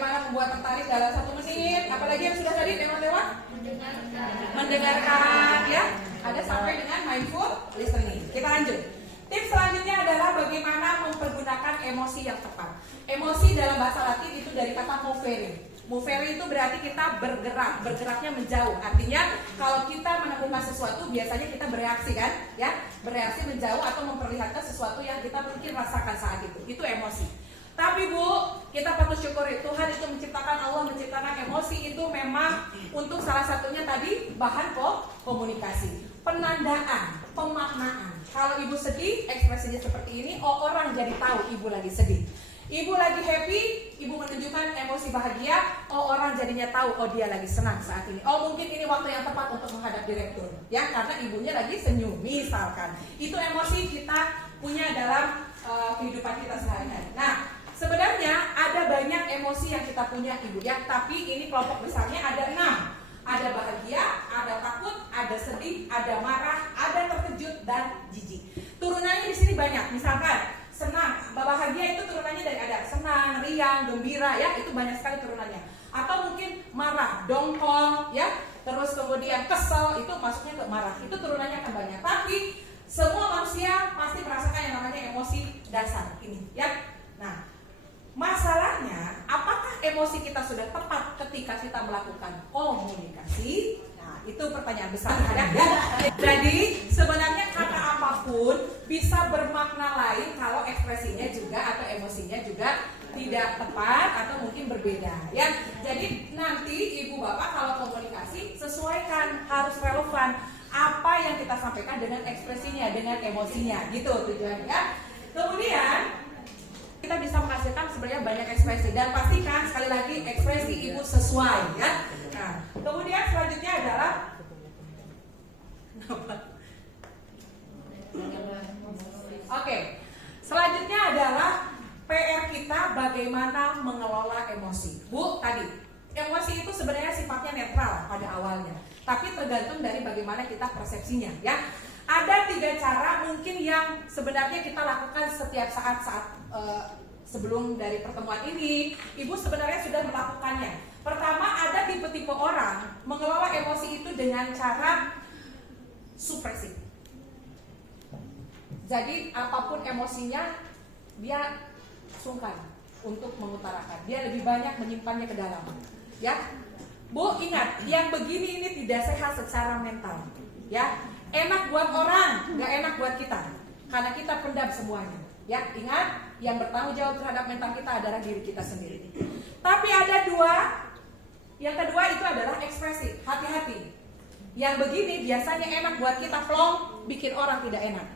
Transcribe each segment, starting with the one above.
bagaimana membuat tertarik dalam 1 menit. Apalagi yang sudah tadi lewat? Mendengarkan ya. Ada sampai dengan mindful listening. Kita lanjut. Tips selanjutnya adalah bagaimana mempergunakan emosi yang tepat. Emosi dalam bahasa Latin itu dari kata movere. Movere itu berarti kita bergerak, bergeraknya menjauh. Artinya kalau kita menemukan sesuatu biasanya kita bereaksi kan, ya, bereaksi menjauh atau memperlihatkan sesuatu yang kita mungkin rasakan saat itu. Itu emosi. Tapi Bu, kita patut syukuri Tuhan itu menciptakan, Allah menciptakan emosi itu memang untuk salah satunya tadi bahan komunikasi, penandaan, pemaknaan. Kalau ibu sedih, ekspresinya seperti ini, oh orang jadi tahu ibu lagi sedih. Ibu lagi happy, ibu menunjukkan emosi bahagia, oh orang jadinya tahu, oh dia lagi senang saat ini. Oh mungkin ini waktu yang tepat untuk menghadap direktur, ya karena ibunya lagi senyum, misalkan. Itu emosi kita punya dalam kehidupan kita sehari-hari. Nah, sebenarnya ada banyak emosi yang kita punya ibu, ya. Tapi ini kelompok besarnya ada 6. Ada bahagia, ada takut, ada sedih, ada marah, ada terkejut dan jijik. Turunannya di sini banyak. Misalkan senang, bahagia itu turunannya dari ada senang, riang, gembira, ya itu banyak sekali turunannya. Atau mungkin marah, dongkol, ya. Terus kemudian kesel, itu masuknya ke marah. Itu turunannya akan banyak. Tapi semua manusia pasti merasakan yang namanya emosi dasar ini, ya. Nah, masalahnya, apakah emosi kita sudah tepat ketika kita melakukan komunikasi? Nah, itu pertanyaan besar. Jadi, sebenarnya kata apapun bisa bermakna lain kalau ekspresinya juga atau emosinya juga tidak tepat atau mungkin berbeda. Ya, jadi nanti ibu bapak kalau komunikasi sesuaikan, harus relevan apa yang kita sampaikan dengan ekspresinya, dengan emosinya, gitu tujuannya. Kemudian kita bisa menghasilkan sebenarnya banyak ekspresi dan pastikan sekali lagi ekspresi ibu sesuai ya. Nah, kemudian selanjutnya adalah Oke. Selanjutnya adalah PR kita bagaimana mengelola emosi. Bu, tadi emosi itu sebenarnya sifatnya netral pada awalnya, tapi tergantung dari bagaimana kita persepsinya ya. Ada 3 cara mungkin yang sebenarnya kita lakukan setiap saat sebelum dari pertemuan ini. Ibu sebenarnya sudah melakukannya. Pertama, ada tipe-tipe orang mengelola emosi itu dengan cara supresif. Jadi apapun emosinya dia sungkan untuk mengutarakan. Dia lebih banyak menyimpannya ke dalam. Ya, Bu ingat, yang begini ini tidak sehat secara mental. Ya. Enak buat orang, nggak enak buat kita, karena kita pendam semuanya. Ya, ingat, yang bertanggung jawab terhadap mental kita adalah diri kita sendiri. Tapi ada 2, yang kedua itu adalah ekspresi. Hati-hati. Yang begini biasanya enak buat kita, plong, bikin orang tidak enak.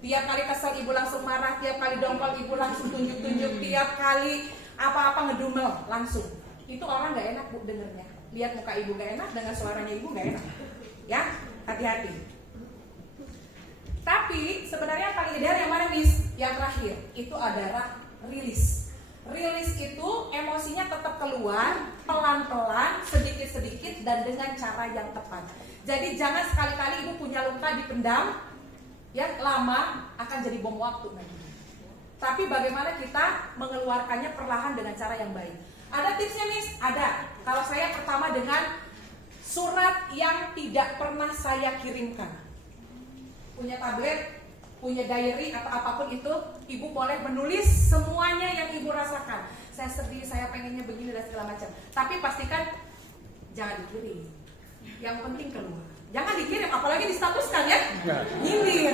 Tiap kali kesel ibu langsung marah, tiap kali dongkol ibu langsung tunjuk-tunjuk, tiap kali apa-apa ngedumel langsung. Itu orang nggak enak Bu dengernya. Lihat muka ibu nggak enak, dengan suaranya ibu nggak enak. Ya, hati-hati. Tapi sebenarnya yang paling ideal yang mana Miss? Yang terakhir itu adalah rilis. Rilis itu emosinya tetap keluar pelan-pelan, sedikit-sedikit dan dengan cara yang tepat. Jadi jangan sekali-kali ibu punya luka dipendam, ya lama akan jadi bom waktu nanti. Tapi bagaimana kita mengeluarkannya perlahan dengan cara yang baik. Ada tipsnya Miss? Ada. Kalau saya pertama dengan surat yang tidak pernah saya kirimkan. Punya tablet, punya diary atau apapun itu, ibu boleh menulis semuanya yang ibu rasakan. Saya sedih, saya pengennya begini dan segala macam. Tapi pastikan jangan dikirim. Yang penting keluar. Jangan dikirim, apalagi distatuskan ya. Nyindir.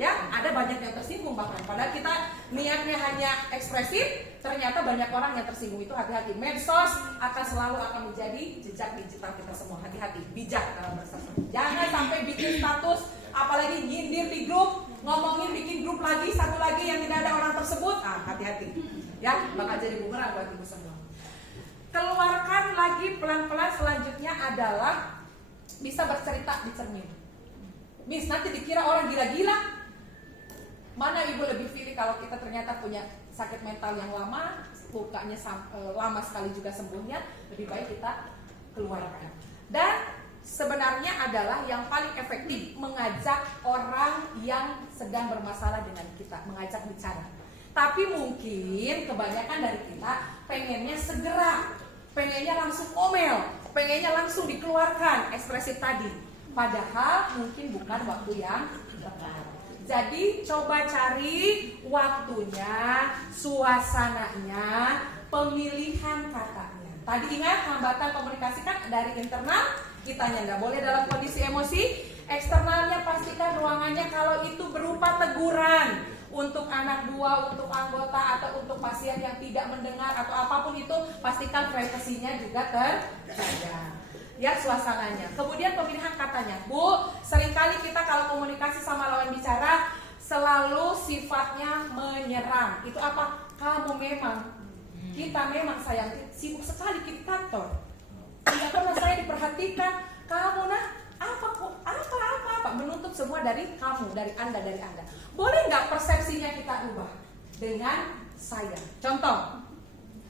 Ya, ada banyak yang tersinggung bahkan. Padahal kita niatnya hanya ekspresif, ternyata banyak orang yang tersinggung. Itu hati-hati. Medsos akan selalu menjadi jejak digital kita semua. Hati-hati, bijak dalam bersosial. Jangan sampai bikin status, apalagi nyindir di grup, ngomongin bikin grup lagi, satu lagi yang tidak ada orang tersebut. Hati-hati. Ya, bakal jadi bumerang buat ibu semua. Keluarkan lagi pelan-pelan. Selanjutnya adalah bisa bercerita di cermin. Miss, nanti dikira orang gila-gila. Mana ibu lebih pilih kalau kita ternyata punya sakit mental yang lama, lukanya lama sekali juga sembuhnya, lebih baik kita keluarkan. Dan sebenarnya adalah yang paling efektif mengajak orang yang sedang bermasalah dengan kita, mengajak bicara. Tapi mungkin kebanyakan dari kita pengennya segera, pengennya langsung omel, pengennya langsung dikeluarkan ekspresi tadi. Padahal mungkin bukan waktu yang tepat. Jadi coba cari waktunya, suasananya, pemilihan katanya. Tadi ingat hambatan komunikasi kan dari internal, kitanya nggak boleh dalam kondisi emosi. Eksternalnya pastikan ruangannya kalau itu berupa teguran untuk anak buah, untuk anggota atau untuk pasien yang tidak mendengar atau apapun itu, pastikan privasinya juga terjaga. Ya, suasananya. Kemudian pemilihan katanya. Bu, seringkali kita kalau komunikasi sama lawan bicara selalu sifatnya menyerang. Itu apa? Kamu memang, kita memang sayang, sibuk sekali di kantor. Tidak pernah saya diperhatikan. Kamu apa, menuntut semua dari kamu, dari Anda. Boleh nggak persepsinya kita ubah dengan saya? Contoh,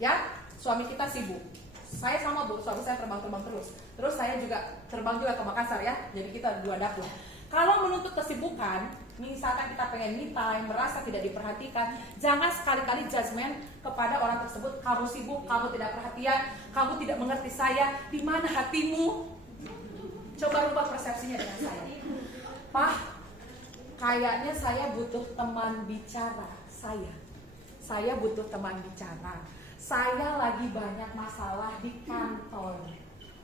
ya, suami kita sibuk. Saya sama Bu, suami saya terbang terus. Terus saya juga terbang juga ke Makassar ya. Jadi kita dua dapur. Kalau menuntut kesibukan, misalkan kita pengen me time, merasa tidak diperhatikan, jangan sekali-kali judgement kepada orang tersebut. Kamu sibuk, kamu tidak perhatian, kamu tidak mengerti saya. Di mana hatimu? Coba rubah persepsinya dengan saya. Pak, kayaknya saya butuh teman bicara. Saya butuh teman bicara. Saya lagi banyak masalah di kantor.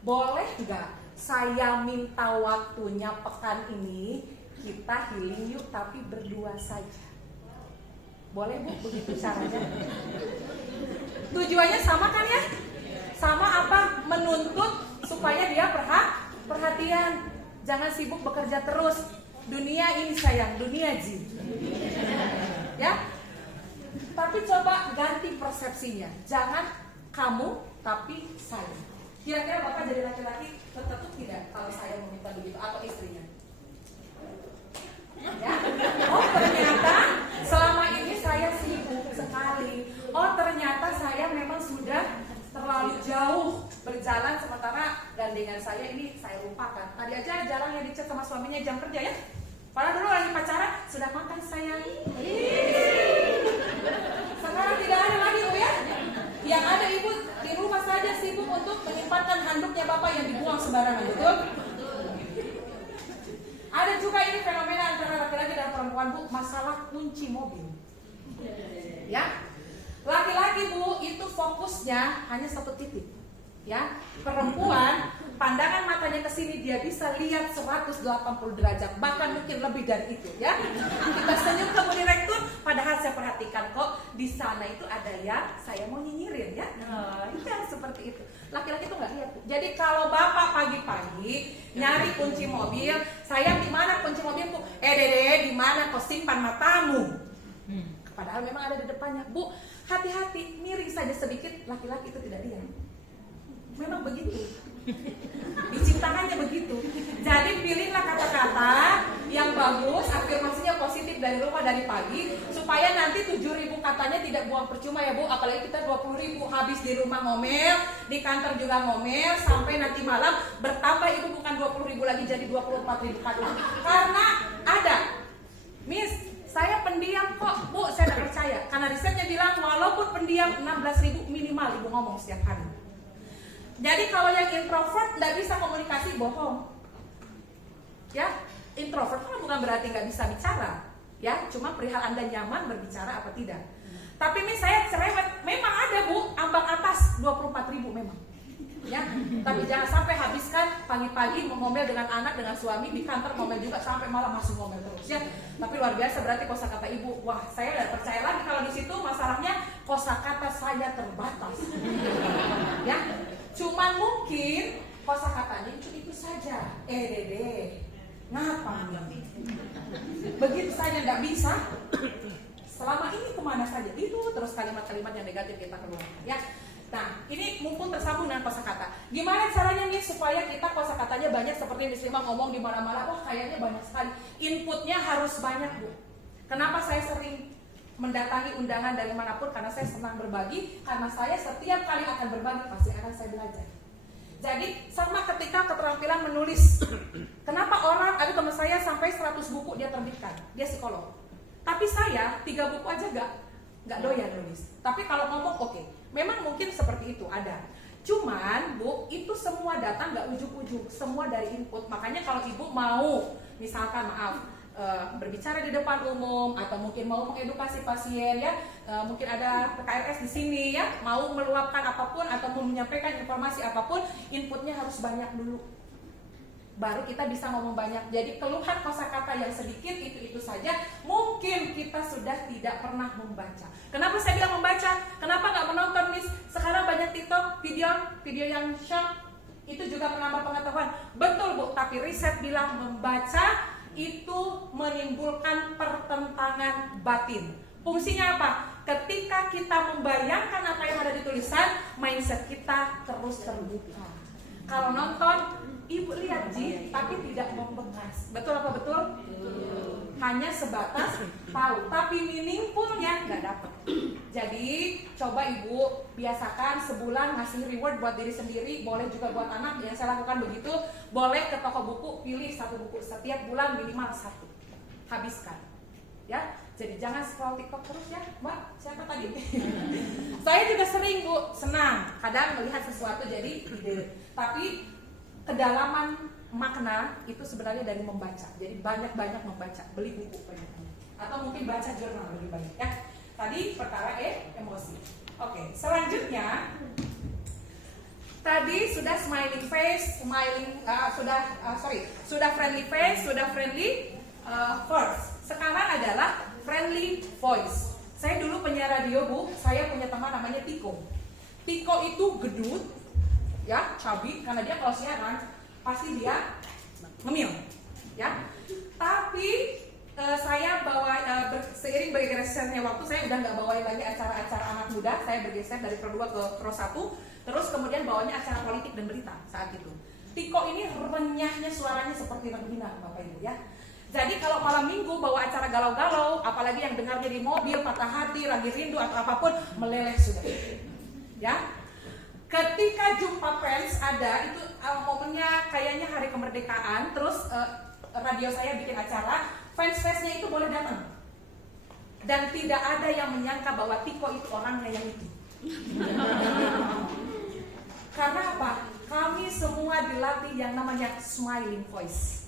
Boleh nggak saya minta waktunya pekan ini, kita healing yuk tapi berdua saja. Boleh Bu, begitu caranya. Tujuannya sama kan ya? Sama apa? Menuntut supaya dia perhatian. Jangan sibuk bekerja terus. Dunia ini sayang, dunia jin. Ya? Tapi coba ganti persepsinya. Jangan kamu, tapi saya. Kira-kira Bapak jadi laki-laki tertutup tidak kalau saya meminta begitu, atau istrinya? Ya? Oh, ternyata selama ini saya sibuk sekali. Oh, ternyata saya memang sudah terlalu jauh berjalan, sementara gandengan saya ini saya lupakan. Tadi aja jarang yang dicat sama suaminya jam kerja ya. Padahal dulu lagi pacaran, sudah makan sayang. Sekarang tidak ada lagi Bu ya. Yang ada ibu di rumah saja sibuk untuk menyimpankan handuknya bapak yang dibuang sembarangan, betul? Ada juga ini fenomena antara laki-laki dan perempuan Bu, masalah kunci mobil. Ya, laki-laki Bu itu fokusnya hanya satu titik. Ya, perempuan pandangan matanya ke sini dia bisa lihat 180 derajat, bahkan mungkin lebih dari itu ya. Kita senyum ke Bu Direktur, padahal saya perhatikan kok di sana itu ada ya, saya mau nyinyirin ya. Iya seperti itu. Laki-laki itu nggak lihat. Jadi kalau bapak pagi-pagi nyari kunci mobil, saya di mana kunci mobil Bu? Dede, di mana kau simpan matamu? Padahal memang ada di depannya. Bu, hati-hati, miring saja sedikit, laki-laki itu tidak lihat. Memang begitu. Diciptakannya begitu. Jadi pilihlah kata-kata yang bagus, afirmasinya positif dari rumah dari pagi, supaya nanti 7.000 katanya tidak buang percuma ya Bu. Apalagi kita 20.000 habis di rumah ngomel, di kantor juga ngomel, sampai nanti malam bertambah itu bukan 20.000 lagi jadi 24.000 kata. Karena ada, Miss, saya pendiam kok Bu, saya tidak percaya. Karena risetnya bilang walaupun pendiam 16.000 minimal Ibu ngomong setiap hari. Jadi kalau yang introvert nggak bisa komunikasi, bohong. Ya, introvert kan bukan berarti nggak bisa bicara. Ya, cuma perihal Anda nyaman berbicara apa tidak. Tapi nih saya cerewet, memang ada Bu, ambang atas 24.000 memang. Ya, tapi jangan sampai habiskan pagi-pagi ngomel dengan anak, dengan suami, di kantor ngomel juga sampai malam masih ngomel terus ya. Tapi luar biasa berarti kosakata Ibu. Wah, saya nggak percaya lagi kalau di situ masalahnya kosakata saya terbatas. Ya. Cuman mungkin kosakatanya itu saja. Dede, ngapa? Begitu saja nggak bisa. Selama ini kemana saja? Itu terus kalimat-kalimat yang negatif kita keluarkan. Ya. Nah, ini mumpung tersambung dengan kosakata. Gimana caranya nih supaya kita kosakatanya banyak seperti Miss Lima ngomong di mana-mana? Wah, kayaknya banyak sekali. Inputnya harus banyak Bu. Kenapa saya sering mendatangi undangan dari manapun? Karena saya senang berbagi. Karena saya setiap kali akan berbagi pasti akan saya belajar. Jadi sama ketika keterampilan menulis. Kenapa orang, ada teman saya sampai 100 buku dia terbitkan. Dia psikolog. Tapi saya 3 buku aja gak. nggak doyan nulis. Tapi kalau ngomong oke, memang mungkin seperti itu ada. Cuman Bu, itu semua data nggak ujuk-ujuk, semua dari input. Makanya kalau Ibu mau, misalkan berbicara di depan umum atau mungkin mau mengedukasi pasien ya, mungkin ada PKRS di sini ya, mau meluapkan apapun atau mau menyampaikan informasi apapun, inputnya harus banyak dulu. Baru kita bisa ngomong banyak. Jadi keluhan kosakata yang sedikit itu saja, mungkin kita sudah tidak pernah membaca. Kenapa saya bilang membaca? Kenapa nggak menonton, Miss? Sekarang banyak TikTok, video yang short, itu juga menambah pengetahuan. Betul Bu, tapi riset bilang membaca itu menimbulkan pertentangan batin. Fungsinya apa? Ketika kita membayangkan apa yang ada di tulisan, mindset kita terus terbuka. Kalau nonton, Ibu lihat Ji, tapi tidak membekas. Betul apa betul? Hanya sebatas tahu, tapi meaningfulnya nggak dapat. Jadi coba Ibu biasakan sebulan ngasih reward buat diri sendiri, boleh juga buat anak. Yang saya lakukan begitu. Boleh ke toko buku, pilih satu buku setiap bulan minimal 1, habiskan. Ya, jadi jangan scroll TikTok terus ya, Mbak. Siapa tadi? Saya juga sering Bu, senang kadang melihat sesuatu jadi ide. Tapi kedalaman makna itu sebenarnya dari membaca. Jadi banyak-banyak membaca, beli buku banyak-banyak. Atau mungkin baca jurnal lebih banyak ya. Tadi perkara emosi. Oke, selanjutnya tadi sudah smiling face, sudah friendly face, sudah friendly voice. Sekarang adalah friendly voice. Saya dulu penyiar radio Bu, saya punya teman namanya Tiko. Tiko itu gedut, ya, cabi, karena dia kalau siaran pasti dia ngemil, ya. Tapi saya bawa seiring bergesernya waktu, saya udah nggak bawain lagi acara-acara anak muda. Saya bergeser dari Pro 2 ke Pro 1, terus kemudian bawanya acara politik dan berita saat itu. Tiko ini renyahnya suaranya seperti rengginang, Bapak Ibu ya. Jadi kalau malam minggu bawa acara galau-galau, apalagi yang dengarnya di mobil, patah hati, lagi rindu atau apapun, meleleh sudah, ya. Ketika jumpa fans ada, itu momennya kayaknya hari kemerdekaan, terus radio saya bikin acara, fans-fansnya itu boleh datang. Dan tidak ada yang menyangka bahwa Tiko itu orangnya yang itu. Karena apa? Kami semua dilatih yang namanya smiling voice.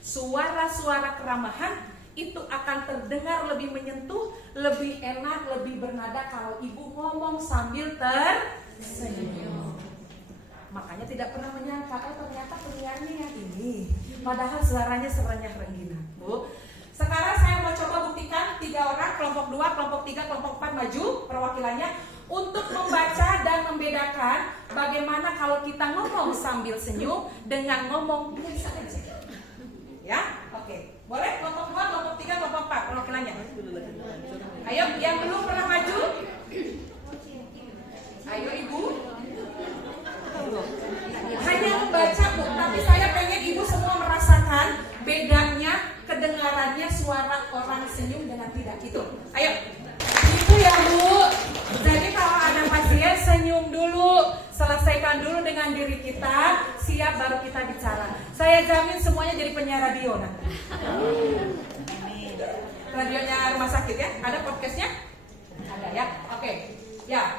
Suara-suara keramahan itu akan terdengar lebih menyentuh, lebih enak, lebih bernada kalau Ibu ngomong sambil tersenyum. Makanya tidak pernah menyangka, ternyata penyiarnya yang ini. Padahal suaranya serenyah rengginang, Bu. Sekarang saya mau coba buktikan 3 orang, kelompok 2, kelompok 3, kelompok 4 maju perwakilannya untuk membaca dan membedakan bagaimana kalau kita ngomong sambil senyum dengan ngomong biasa aja. Ya, oke. Boleh kelompok 2, kelompok 3, kelompok 4 perwakilannya. Ayo, yang belum pernah maju. Ayo Ibu. Hanya membaca Bu, tapi saya pengen Ibu semua merasakan bedanya kedengarannya suara orang senyum dengan tidak. Itu. Ayo. Itu ya Bu. Jadi kalau ada pasien senyum dulu, selesaikan dulu dengan diri kita, siap baru kita bicara. Saya jamin semuanya jadi penyiar radio nanti. Radionya rumah sakit ya? Ada podcastnya? Ada ya? Oke. Ya.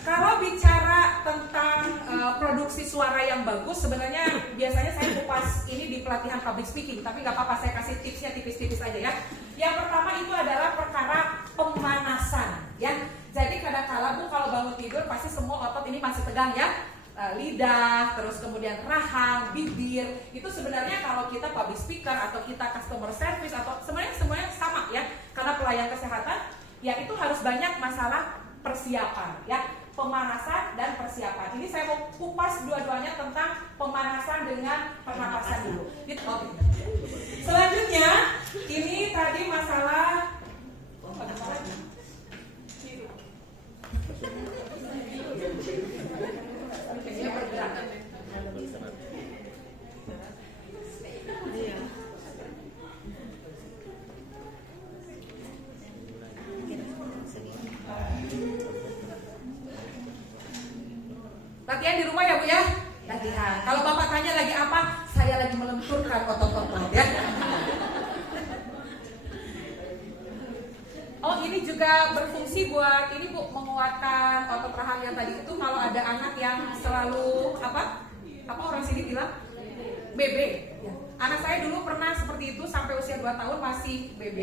Kalau bicara tentang produksi suara yang bagus, sebenarnya biasanya saya kupas ini di pelatihan public speaking, tapi nggak apa-apa, saya kasih tipsnya tipis-tipis aja ya. Yang pertama itu adalah perkara pemanasan, ya. Jadi kadang-kala Bu kalau bangun tidur pasti semua otot ini masih tegang ya, lidah, terus kemudian rahang, bibir. Itu sebenarnya kalau kita public speaker atau kita customer service atau semuanya sama ya, karena pelayan kesehatan, ya itu harus banyak masalah persiapan ya, pemanasan dan persiapan. Ini saya mau kupas dua-duanya tentang pemanasan dengan pernapasan dulu. Oke. Selanjutnya ini tadi masalah latihan di rumah ya Bu ya? Latihan. Kalau Bapak tanya lagi apa? Saya lagi melenturkan otot-otot ya. Oh ini juga berfungsi buat ini Bu, menguatkan otot rahang yang tadi itu. Kalau ada anak yang selalu apa orang sini bilang BB ya. Anak saya dulu pernah seperti itu sampai usia 2 tahun masih BB.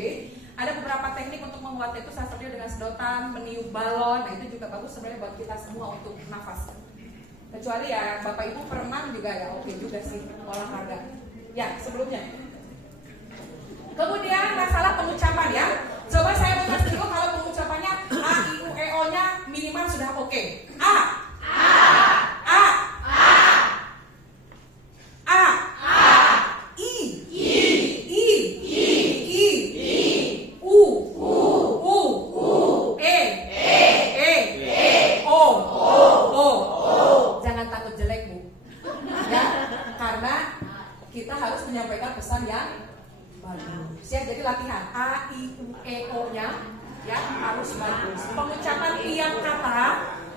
Ada beberapa teknik untuk menguatnya itu, salah satunya dengan sedotan, meniup balon. Nah itu juga bagus sebenarnya buat kita semua untuk nafas. Kecuali ya Bapak Ibu perenang juga ya oke juga sih olahraga. Ya sebelumnya. Kemudian masalah pengucapan ya. Coba saya mau tes dulu kalau pengucapannya A, I, U, E, O nya minimal sudah oke. A, A, A, A, A, I, I, I, I, I, U, U, U, U, E, O, O. Jangan takut jelek Bu. Ya, karena kita harus menyampaikan pesan yang bagus. Ya, jadi latihan A, I, U, E, O nya ya harus bagus. Pengucapan tiap kata,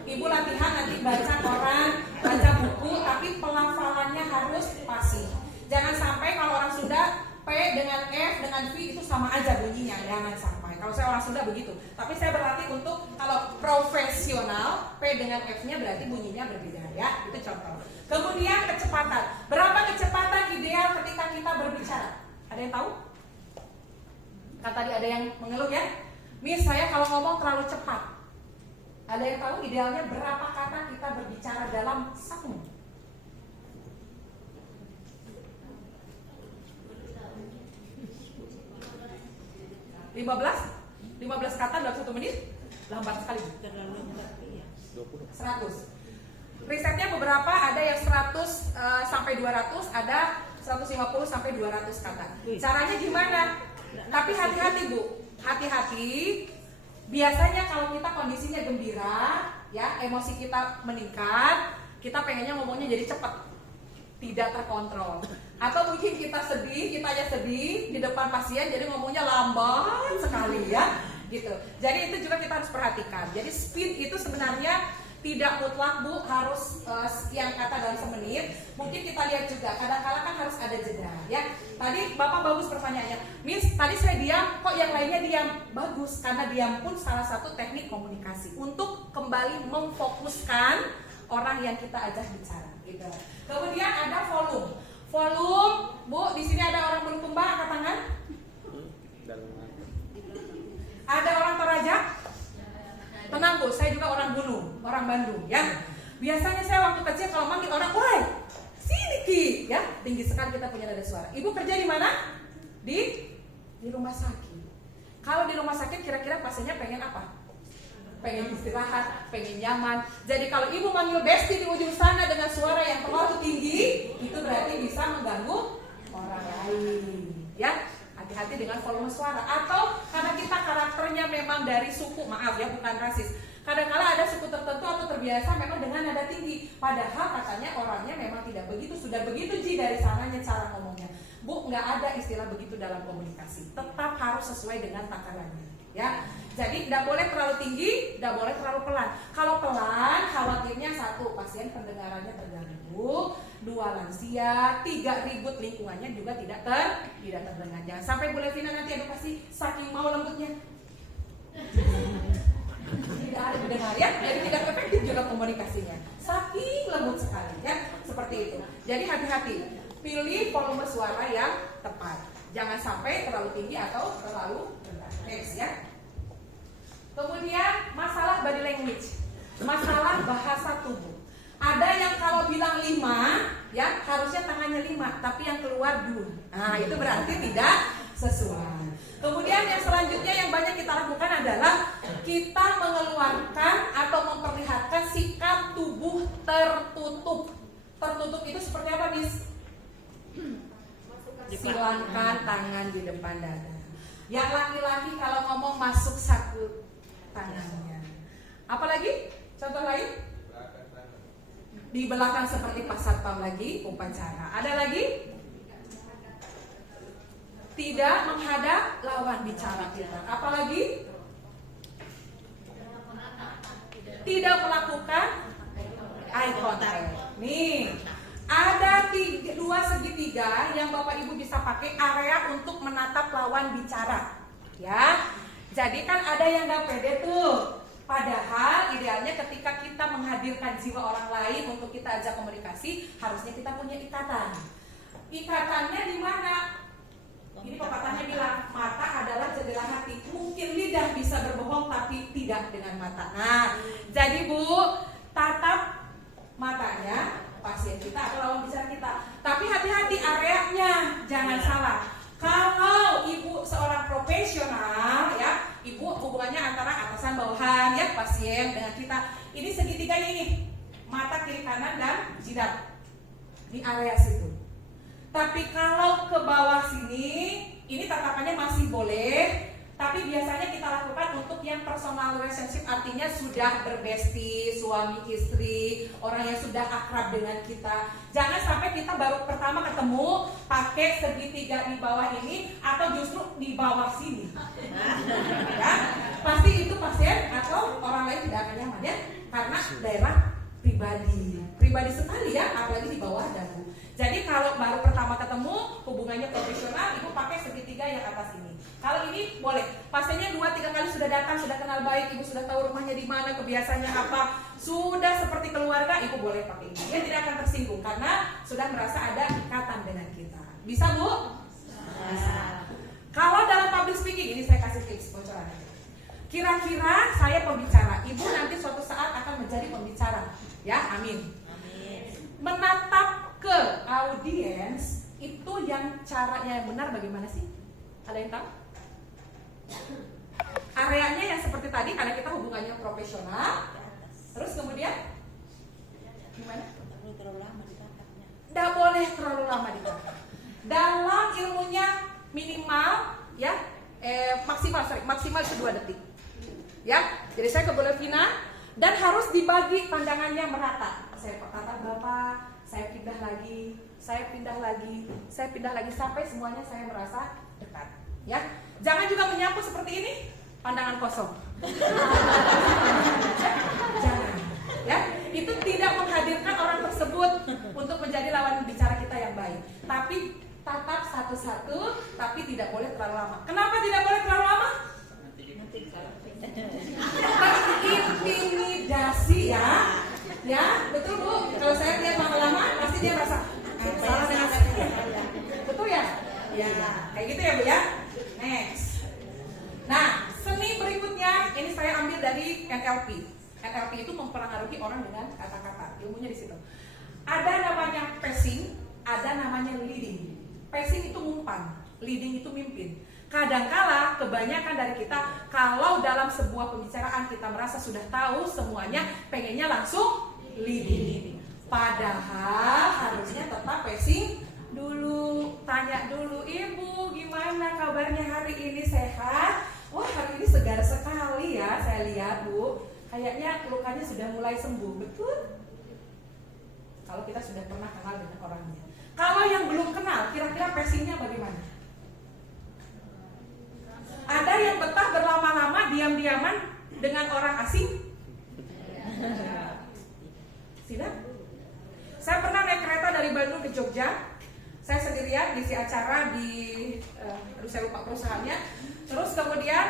Ibu latihan nanti baca koran, baca buku, tapi pelafalannya harus fasih. Jangan sampai kalau orang Sunda P dengan F dengan V itu sama aja bunyinya, jangan sampai. Kalau saya orang Sunda begitu, tapi saya berlatih untuk kalau profesional P dengan F-nya berarti bunyinya berbeda ya. Itu contoh. Kemudian kecepatan. Berapa kecepatan ideal ketika kita berbicara? Ada yang tahu? Kan tadi ada yang mengeluh ya. Miss, saya kalau ngomong terlalu cepat. Ada yang tahu idealnya berapa kata kita berbicara dalam 1 menit? 15 kata dalam 1 menit? Lambat sekali. 100. Risetnya beberapa, ada yang 100 sampai 200, ada 150 sampai 200 kata. Caranya gimana? Tapi hati-hati Bu, hati-hati. Biasanya kalau kita kondisinya gembira, ya emosi kita meningkat, kita pengennya ngomongnya jadi cepat, tidak terkontrol. Atau mungkin kita sedih, kita aja sedih di depan pasien, jadi ngomongnya lambat sekali ya, gitu. Jadi itu juga kita harus perhatikan. Jadi speed itu sebenarnya tidak mutlak Bu harus sekian kata dalam semenit. Mungkin kita lihat juga kadang-kala kan harus ada jeda ya. Tadi Bapak bagus pertanyaannya, Miss tadi saya diam kok yang lainnya diam. Bagus, karena diam pun salah satu teknik komunikasi untuk kembali memfokuskan orang yang kita ajak bicara gitu. Kemudian ada volume. Volume Bu, di sini ada orang Bulukumba angkat tangan. Ada orang Toraja? Tenang Bu, saya juga orang gunung, orang Bandung ya. Biasanya saya waktu kecil kalau manggil orang, woi, sini Ki, ya tinggi sekali kita punya nada suara. Ibu kerja di mana? Di rumah sakit. Kalau di rumah sakit kira-kira pasiennya pengen apa? Pengen istirahat, pengen nyaman. Jadi kalau ibu manggil Besti di ujung sana dengan suara yang terlalu tinggi, itu berarti bisa mengganggu orang lain, ya. Hati-hati dengan volume suara. Atau karena kita karakternya memang dari suku, maaf ya bukan rasis, kadang-kala ada suku tertentu atau terbiasa memang dengan nada tinggi, padahal katanya orangnya memang tidak begitu. Sudah begitu Ji dari sananya cara ngomongnya. Bu, nggak ada istilah begitu dalam komunikasi. Tetap harus sesuai dengan takarannya ya. Jadi tidak boleh terlalu tinggi, tidak boleh terlalu pelan. Kalau pelan, khawatirnya 1, pasien pendengarannya terganggu, 2, lansia, 3, ribut, lingkungannya juga tidak terdengar. Jangan sampai Bu Levina nanti edukasi saking mau lembutnya tidak ada didengar ya, jadi tidak efektif juga komunikasinya. Saking lembut sekali ya, seperti itu. Jadi hati-hati, pilih volume suara yang tepat. Jangan sampai terlalu tinggi atau terlalu rendah. Next ya. Kemudian masalah body language, masalah bahasa tubuh. Ada yang kalau bilang 5, ya harusnya tangannya 5, tapi yang keluar 2. Nah itu berarti tidak sesuai. Kemudian yang selanjutnya yang banyak kita lakukan adalah kita mengeluarkan atau memperlihatkan sikap tubuh tertutup. Tertutup itu seperti apa, Miss? Silangkan tangan di depan dada. Yang laki-laki kalau ngomong masuk saku tangannya. Apalagi? Contoh lain? Di belakang seperti Pak Satpam lagi upacara. Ada lagi? Tidak menghadap lawan bicara kita. Apalagi? Tidak melakukan eye contact. Nih, ada 2 segitiga yang Bapak Ibu bisa pakai area untuk menatap lawan bicara. Ya. Jadi kan ada yang nggak pede tuh. Padahal idealnya ketika kita menghadirkan jiwa orang lain untuk kita ajak komunikasi, harusnya kita punya ikatan. Ikatannya di mana? Ini pepatahnya bilang, mata adalah jendela hati. Mungkin lidah bisa berbohong, tapi tidak dengan mata. Nah, jadi Bu, tatap matanya pasien kita atau lawan bicara kita. Tapi hati-hati areanya, jangan salah. Kalau ibu seorang profesional, ya, ibu hubungannya antara atasan bawahan, ya, pasien dengan kita. Ini segitiganya ini, mata kiri kanan dan jidat di area situ. Tapi kalau ke bawah sini, ini tatapannya masih boleh. Tapi biasanya kita lakukan untuk yang personal relationship, artinya sudah berbesti, suami istri, orang yang sudah akrab dengan kita. Jangan sampai kita baru pertama ketemu pakai segitiga di bawah ini atau justru di bawah sini. Ya, pasti itu pasien atau orang lain tidak akan nyaman, ya, karena daerah pribadi sekali, ya, apalagi di bawah dagu. Jadi kalau baru pertama ketemu hubungannya profesional, ibu pakai segitiga yang atas ini. Kalau ini boleh, pasiennya 2-3 kali sudah datang, sudah kenal baik, ibu sudah tahu rumahnya di mana, kebiasaannya apa, sudah seperti keluarga, ibu boleh pakai ini. Dia tidak akan tersinggung karena sudah merasa ada ikatan dengan kita. Bisa, Bu? Bisa. Kalau dalam public speaking, ini saya kasih tips bocoran. Kira-kira saya pembicara, ibu nanti suatu saat akan menjadi pembicara, ya, amin. Menatap ke audiens itu yang caranya yang benar bagaimana sih? Ada yang tahu? Areanya yang seperti tadi karena kita hubungannya profesional. Terus kemudian gimana? Tidak boleh terlalu lama ditatap. Dalam ilmunya minimal, ya, maksimal itu 2 detik. Ya, jadi saya ke Bu Levina dan harus dibagi pandangannya merata. Saya tatap Bapak, saya pindah lagi, saya pindah lagi, saya pindah lagi sampai semuanya saya merasa dekat. Ya, jangan juga menyapu seperti ini, pandangan kosong. Jangan. Ya, itu tidak menghadirkan orang tersebut untuk menjadi lawan bicara kita yang baik. Tapi tatap satu-satu, tapi tidak boleh terlalu lama. Kenapa tidak boleh terlalu lama? Intimidasi, ya. Ya, betul Bu. Kalau saya lihat lama-lama pasti dia merasa salah dengan saya. Betul ya? Ya, kayak gitu ya Bu ya. Next. Nah, seni berikutnya ini saya ambil dari NLP. NLP itu mempengaruhi orang dengan kata-kata. Ilmunya di situ. Ada namanya pacing, ada namanya leading. Pacing itu ngumpan, leading itu mimpin. Kadangkala kebanyakan dari kita kalau dalam sebuah pembicaraan kita merasa sudah tahu semuanya, pengennya langsung leading. Padahal harusnya tetap pacing dulu, tanya dulu, ibu gimana kabarnya hari ini, sehat? Wah, hari ini segar sekali ya, saya lihat Bu, kayaknya lukanya sudah mulai sembuh, betul? Kalau kita sudah pernah kenal dengan orangnya. Kalau yang belum kenal, kira-kira pacingnya bagaimana? Ada yang betah berlama-lama diam-diaman dengan orang asing? Tidak? Saya pernah naik kereta dari Bandung ke Jogja. Saya sendirian ngisi acara di, saya lupa perusahaannya. Terus kemudian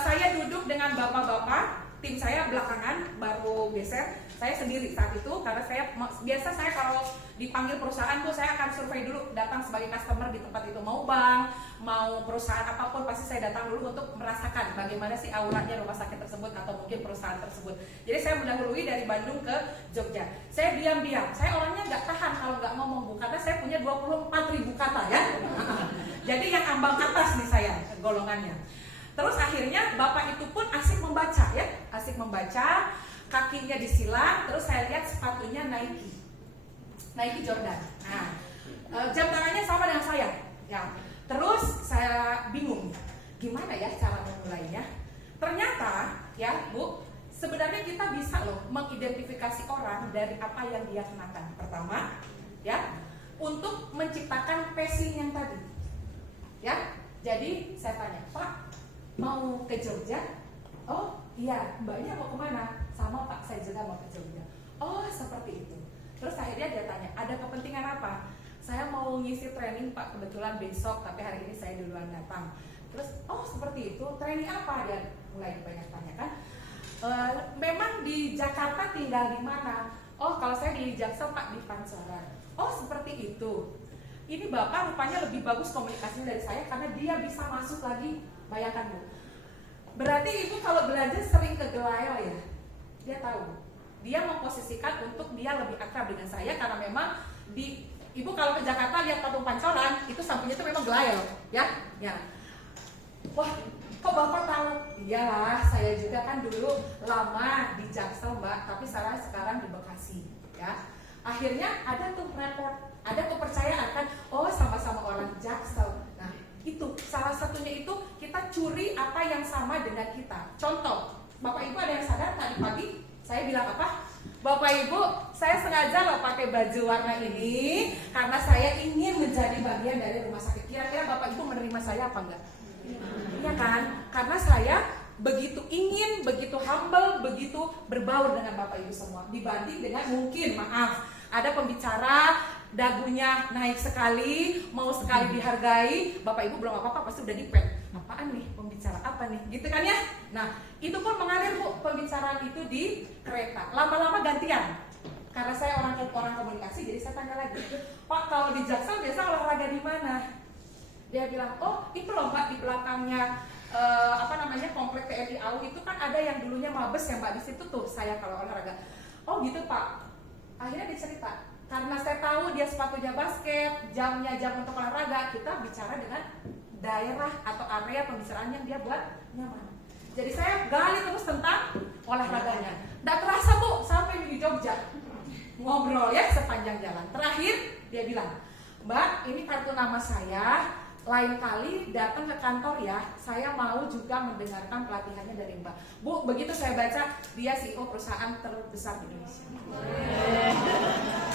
saya duduk dengan bapak-bapak. Tim saya belakangan baru geser. Saya sendiri saat itu karena biasa saya kalau dipanggil perusahaan tuh saya akan survei dulu, datang sebagai customer di tempat itu, mau bank, mau perusahaan apapun pasti saya datang dulu untuk merasakan bagaimana sih auranya rumah sakit tersebut atau mungkin perusahaan tersebut. Jadi saya mendahului dari Bandung ke Jogja. Saya diam-diam, saya orangnya nggak tahan kalau nggak ngomong Bu, karena saya punya 24.000 kata ya. Jadi yang ambang atas nih saya golongannya. Terus akhirnya bapak itu pun asik membaca ya, asik membaca, kakinya disilang, terus saya lihat sepatunya Nike Jordan. Nah, jam tangannya sama dengan saya. Ya, terus saya bingung, gimana ya cara memulainya? Ternyata ya Bu, sebenarnya kita bisa loh mengidentifikasi orang dari apa yang dia kenakan. Pertama, ya, untuk menciptakan pacing yang tadi. Ya, jadi saya tanya, Pak, mau ke Jogja? Oh iya, mbaknya mau kemana? Sama Pak, saya juga mau ke Jogja. Oh seperti itu. Terus akhirnya dia tanya, ada kepentingan apa? Saya mau ngisi training Pak, kebetulan besok, tapi hari ini saya duluan datang. Terus oh seperti itu, training apa? Dia mulai banyak tanyakan. Memang di Jakarta tinggal di mana? Oh kalau saya di Jaksel Pak, di Pancoran. Oh seperti itu. Ini Bapak rupanya lebih bagus komunikasinya dari saya karena dia bisa masuk lagi. Bayangkan Bu, berarti Ibu kalau belajar sering ke Gelail ya, dia tahu. Dia memposisikan untuk dia lebih akrab dengan saya karena memang di Ibu kalau ke Jakarta lihat patung Pancoran itu sampingnya itu memang Gelail, ya. Ya. Wah, kok Bapak tahu? Iyalah, saya juga kan dulu lama di Jaksel Mbak, tapi saya sekarang di Bekasi, ya. Akhirnya ada tuh report, ada kepercayaan kan, oh sama-sama orang Jaksel. Nah, itu salah satunya itu kita curi apa yang sama dengan kita. Contoh, Bapak Ibu ada yang sadar tadi pagi saya bilang apa? Bapak Ibu, saya sengaja loh pakai baju warna ini karena saya ingin menjadi bagian dari rumah sakit. Kira-kira Bapak Ibu menerima saya apa enggak? Iya kan? Karena saya begitu ingin, begitu humble, begitu berbaur dengan Bapak Ibu semua. Dibanding dengan mungkin, maaf, ada pembicara dagunya naik sekali, mau sekali dihargai, Bapak Ibu belum apa-apa pasti udah dipet. Apaan nih? Pembicara apa nih? Gitu kan ya? Nah, itu pun mengalir Bu, pembicaraan itu di kereta. Lama-lama gantian. Karena saya orang komunikasi, jadi saya tanya lagi, Pak kalau di Jaksel biasa olahraga di mana? Dia bilang, oh itu loh Mbak di belakangnya komplek TNI AU itu kan ada yang dulunya Mabes ya Mbak, di situ tuh saya kalau olahraga. Oh gitu Pak. Akhirnya dia cerita, karena saya tahu dia sepatunya basket, jamnya jam untuk olahraga, kita bicara dengan daerah atau area pembicaraan yang dia buat nyaman. Jadi saya gali terus tentang olahraganya. Nggak terasa Bu, sampai di Jogja ngobrol ya sepanjang jalan. Terakhir dia bilang, Mbak ini kartu nama saya, lain kali datang ke kantor ya, saya mau juga mendengarkan pelatihannya dari Mbak. Bu, begitu saya baca, dia CEO perusahaan terbesar di Indonesia.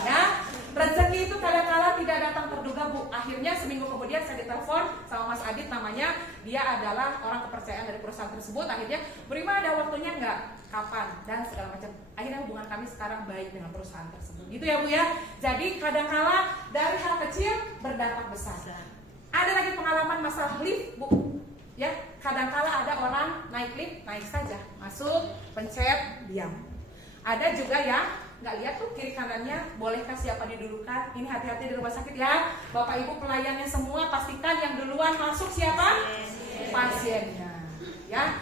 Ya, rezeki itu kadang-kala tidak datang terduga Bu. Akhirnya seminggu kemudian saya ditelepon sama Mas Adit namanya, dia adalah orang kepercayaan dari perusahaan tersebut. Akhirnya, Prima ada waktunya nggak? Kapan? Dan segala macam. Akhirnya hubungan kami sekarang baik dengan perusahaan tersebut. Gitu ya Bu ya. Jadi kadang-kala dari hal kecil berdampak besar. Ada lagi pengalaman masalah lift Bu. Ya, kadang-kala ada orang naik lift, naik saja, masuk, pencet, diam. Ada juga yang nggak lihat tuh kiri kanannya, bolehkah siapa didulukan? Ini hati-hati di rumah sakit ya. Bapak Ibu pelayannya semua pastikan yang duluan masuk siapa? Pasiennya. Ya.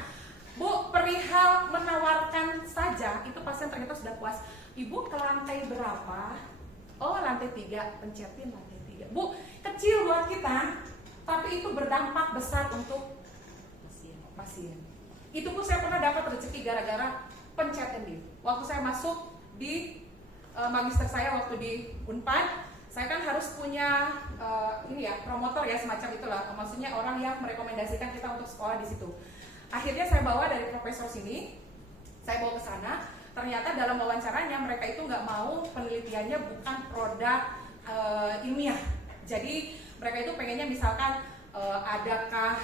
Bu, perihal menawarkan saja, itu pasien ternyata sudah puas. Ibu ke lantai berapa? Oh, lantai 3, pencetin lantai 3. Bu, kecil buat kita, tapi itu berdampak besar untuk pasien. Itu pun saya pernah dapat rezeki gara-gara pencetin lift. Waktu saya masuk di magister saya waktu di Unpad, saya kan harus punya promotor ya semacam itulah. Maksudnya orang yang merekomendasikan kita untuk sekolah di situ. Akhirnya saya bawa dari profesor sini, saya bawa ke sana. Ternyata dalam wawancaranya mereka itu nggak mau penelitiannya bukan produk ilmiah. Jadi mereka itu pengennya misalkan adakah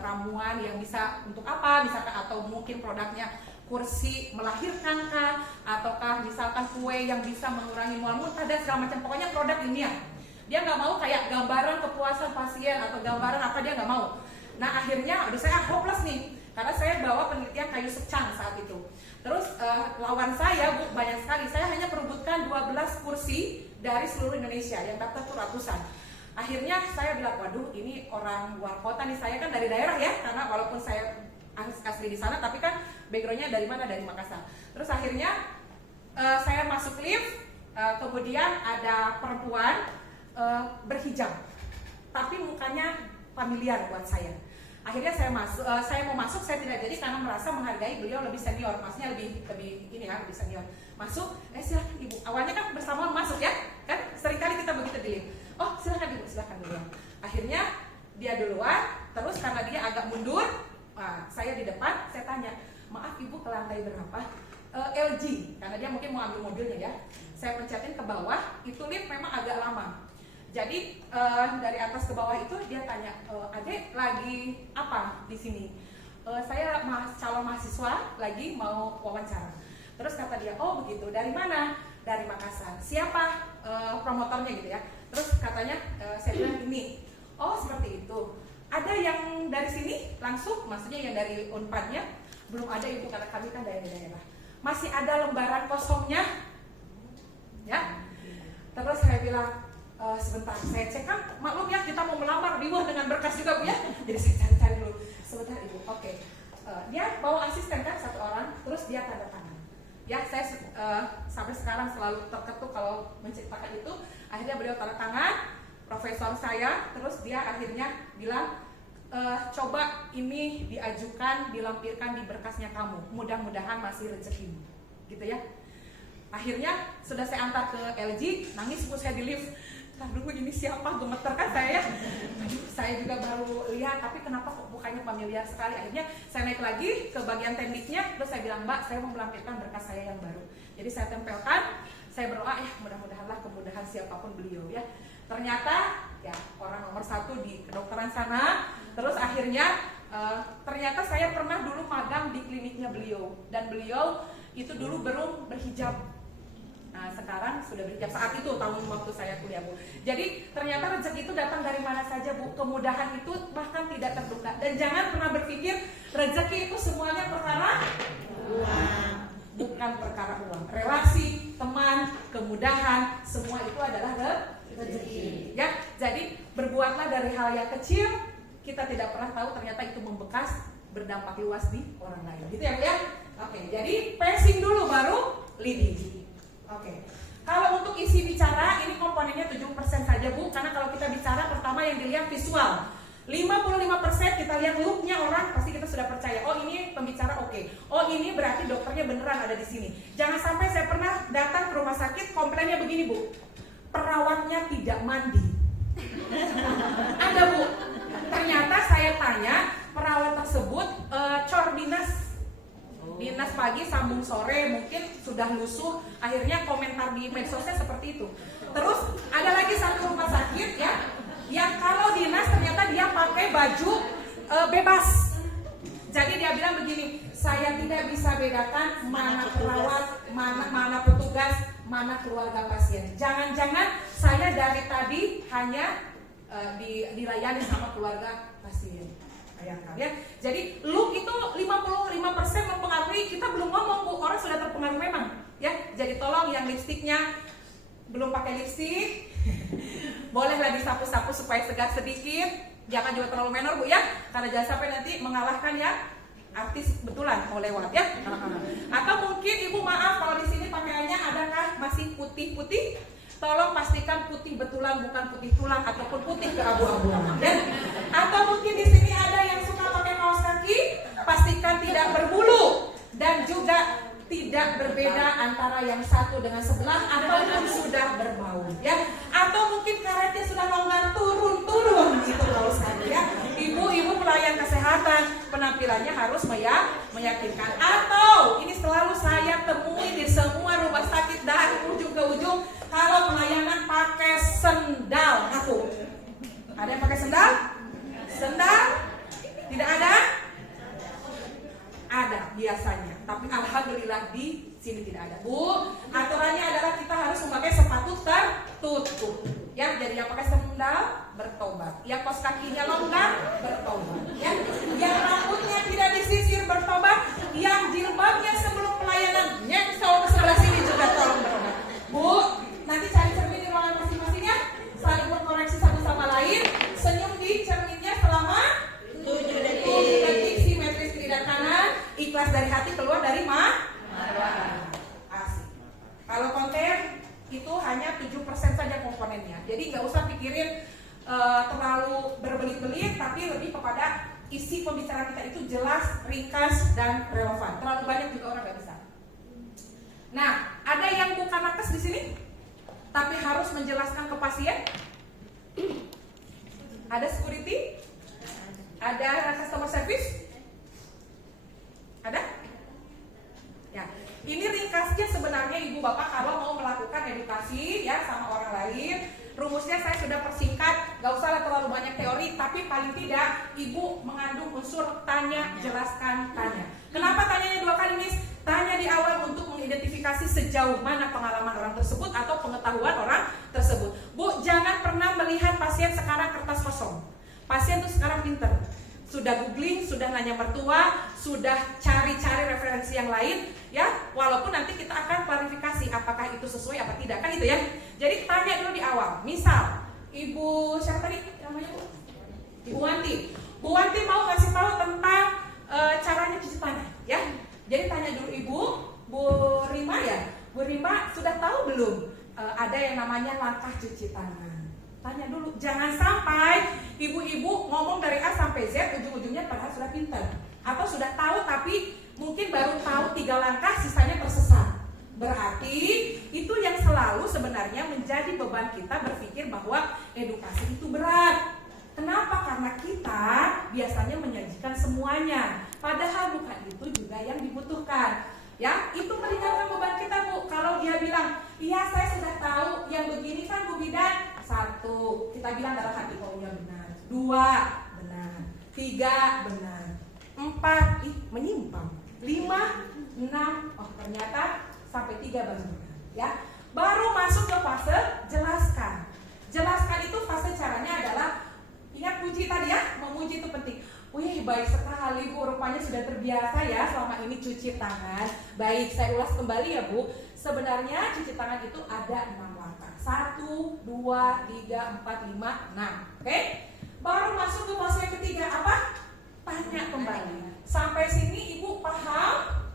ramuan yang bisa untuk apa, misalkan atau mungkin produknya kursi melahirkan kah, ataukah misalkan kue yang bisa mengurangi mual muntah dan segala macam, pokoknya produk ilmiah. Dia nggak mau kayak gambaran kepuasan pasien atau gambaran apa, dia nggak mau. Nah akhirnya, saya hopeless nih, karena saya bawa penelitian kayu secang saat itu. Terus lawan saya Bu, banyak sekali, saya hanya perebutkan 12 kursi dari seluruh Indonesia, yang daftar tuh ratusan. Akhirnya saya bilang, waduh ini orang luar kota nih, saya kan dari daerah ya, karena walaupun saya asli di sana, tapi kan backgroundnya dari mana? Dari Makassar. Terus akhirnya saya masuk lift, kemudian ada perempuan berhijab, tapi mukanya familiar buat saya. Akhirnya saya mau masuk, saya tidak jadi karena merasa menghargai beliau lebih senior, maksudnya lebih lebih senior. Masuk, silakan Ibu. Awalnya kan bersamaan masuk ya, kan seringkali kita begitu di lift. Oh silakan Ibu, silakan duluan. Akhirnya dia duluan, terus karena dia agak mundur, saya di depan, saya tanya, maaf Ibu ke lantai berapa? LG, karena dia mungkin mau ambil mobilnya ya. Saya pencetin ke bawah, itu lift memang agak lama. Jadi dari atas ke bawah itu dia tanya, Adek lagi apa di sini? Saya calon mahasiswa lagi mau wawancara. Terus kata dia, oh begitu, dari mana? Dari Makassar. Siapa promotornya gitu ya? Terus katanya, saya bilang ini, oh seperti itu. Ada yang dari sini langsung, maksudnya yang dari Unpadnya belum ada ibu, karena kami kan daerah-daerah. Masih ada lembaran kosongnya, ya. Terus saya bilang, sebentar, saya cek kan, maklum ya kita mau melamar riuh dengan berkas juga bu ya. Jadi saya cari-cari dulu, sebentar ibu, oke. Dia bawa asisten kan satu orang, terus dia tanda tangan. Ya saya sampai sekarang selalu terketuk kalau menciptakan itu. Akhirnya beliau tanda tangan, profesor saya, terus dia akhirnya bilang, coba ini diajukan, dilampirkan di berkasnya kamu, mudah-mudahan masih rezeki, gitu ya. Akhirnya sudah saya antar ke LG, nangis bu saya di lift. Dulu ini siapa, gemeter kan saya ya. Saya juga baru lihat, tapi kenapa kok bukannya familiar sekali. Akhirnya saya naik lagi ke bagian tekniknya, terus saya bilang, Mbak, saya mau melampirkan berkas saya yang baru. Jadi saya tempelkan, saya berdoa ya mudah-mudahanlah kemudahan siapapun beliau ya. Ternyata ya orang nomor 1 di kedokteran sana. Terus akhirnya ternyata saya pernah dulu magang di kliniknya beliau, dan beliau itu dulu belum berhijab. Nah sekarang sudah berhijab saat itu, tahun waktu saya kuliah bu. Jadi ternyata rezeki itu datang dari mana saja bu. Kemudahan itu bahkan tidak terduga. Dan jangan pernah berpikir rezeki itu semuanya perkara uang. Bukan perkara uang. Relasi, teman, kemudahan, semua itu adalah rezeki. Ya, jadi berbuatlah dari hal yang kecil. Kita tidak pernah tahu ternyata itu membekas, berdampak luas di orang lain. Gitu ya bu ya. Oke, jadi passing dulu baru leading. Oke. Kalau untuk isi bicara ini komponennya 70% saja bu, karena kalau kita bicara pertama yang dilihat visual. 55% kita lihat looknya orang, pasti kita sudah percaya. Oh ini pembicara oke. Oh ini berarti dokternya beneran ada di sini. Jangan sampai saya pernah datang ke rumah sakit komplainnya begini bu, perawatnya tidak mandi. Ada bu. Ternyata saya tanya perawat tersebut cor dinas pagi sambung sore, mungkin sudah lusuh. Akhirnya komentar di medsosnya seperti itu. Terus ada lagi satu rumah sakit ya, yang kalau dinas ternyata dia pakai baju bebas. Jadi dia bilang begini, saya tidak bisa bedakan mana perawat, mana petugas, mana keluarga pasien. Jangan-jangan saya dari tadi hanya dilayani sama keluarga pasien. Bayangkan ya. Jadi look itu 55% mempengaruhi. Kita belum ngomong bu, orang sudah terpengaruh memang ya. Jadi tolong yang lipstiknya belum pakai lipstik, bolehlah disapu-sapu supaya segar sedikit. Jangan juga terlalu menor bu ya, karena jangan sampai nanti mengalahkan ya artis betulan mau lewat ya. Atau mungkin ibu maaf kalau di sini pakaiannya adakah masih putih-putih? Tolong pastikan putih betulan, bukan putih tulang ataupun putih keabu-abuan ya. Atau mungkin di sini ada yang suka pakai kaos kaki, pastikan tidak berbulu dan juga tidak berbeda antara yang satu dengan sebelah ataupun sudah berbau ya. Atau mungkin karetnya sudah longgar turun gitu kaos kaki ya. Ibu-ibu pelayan kesehatan, penampilannya harus meyakinkan. Atau ini selalu saya temui di semua rumah sakit dari ujung ke ujung, kalau pelayanan pakai sendal aku. Ada yang pakai sendal? Sendal? Tidak ada? Ada biasanya, tapi alhamdulillah di sini tidak ada. Bu, aturannya adalah kita harus memakai sepatu tertutup. Ya, jadi yang pakai sendal bertobat. Yang kaos kakinya longgar bertobat. Ya, yang rambutnya tidak disisir bertobat. Yang jilbabnya sebelum pelayanan nyengsel ke sebelah sini juga tolong bertobat. Bu, nanti cari cermin di ruangan masing-masing ya. Saling berkoreksi satu sama lain. Senyum di cerminnya selama 7 detik. Simetris kiri dan kanan. Ikhlas dari hati, keluar dari asik. Kalau konten itu hanya 7% saja komponennya. Jadi nggak usah pikirin terlalu berbelit-belit, tapi lebih kepada isi pembicaraan kita itu jelas, ringkas, dan relevan. Terlalu banyak juga orang nggak bisa. Nah, ada yang bukan nakes di sini, tapi harus menjelaskan ke pasien. Ada security, ada customer service, ada? Ya, ini ringkasnya sebenarnya ibu bapak kalau mau melakukan edukasi ya sama orang lain. Rumusnya saya sudah persingkat, gak usah terlalu banyak teori, tapi paling tidak ibu mengandung unsur tanya, jelaskan, tanya. Kenapa tanyanya 2 kali, Miss? Tanya di awal untuk mengidentifikasi sejauh mana pengalaman orang tersebut atau pengetahuan orang tersebut. Bu, jangan pernah melihat pasien sekarang kertas kosong. Pasien itu sekarang sudah pinter, sudah googling, sudah nanya mertua, sudah cari-cari referensi yang lain, ya. Walaupun nanti kita akan klarifikasi apakah itu sesuai apa tidak, kan itu ya. Jadi tanya dulu di awal. Misal, Ibu siapa tadi namanya Bu? Ibu Wanti. Bu Wanti mau ngasih tahu tentang caranya cuci tangan, ya. Jadi tanya dulu Ibu, Bu Rima ya. Bu Rima sudah tahu belum ada yang namanya langkah cuci tangan? Tanya dulu, jangan sampai ibu-ibu ngomong dari A sampai Z, ujung-ujungnya padahal sudah pintar. Atau sudah tahu tapi mungkin baru tahu 3 langkah, sisanya tersesat. Berarti itu yang selalu sebenarnya menjadi beban kita berpikir bahwa edukasi itu berat. Kenapa? Karena kita biasanya menyajikan semuanya, padahal bukan itu juga yang dibutuhkan. Ya, itu meringankan beban kita Bu. Kalau dia bilang, iya saya sudah tahu yang begini kan Bu Bidan. 1, kita bilang dalam hati, oh ya benar. 2, benar. 3, benar. 4, menyimpang. 5, 6, oh ternyata sampai 3 baru benar. Ya, baru masuk ke fase jelaskan. Jelaskan itu fase caranya adalah, ingat puji tadi ya, memuji itu penting. Wih, baik sekali Bu, rupanya sudah terbiasa ya selama ini cuci tangan. Baik, saya ulas kembali ya Bu. Sebenarnya cuci tangan itu ada 6 langkah. 1, 2, 3, 4, 5, 6. Oke? Baru masuk ke fase yang ketiga, apa? Tanya kembali. Sampai sini Ibu paham?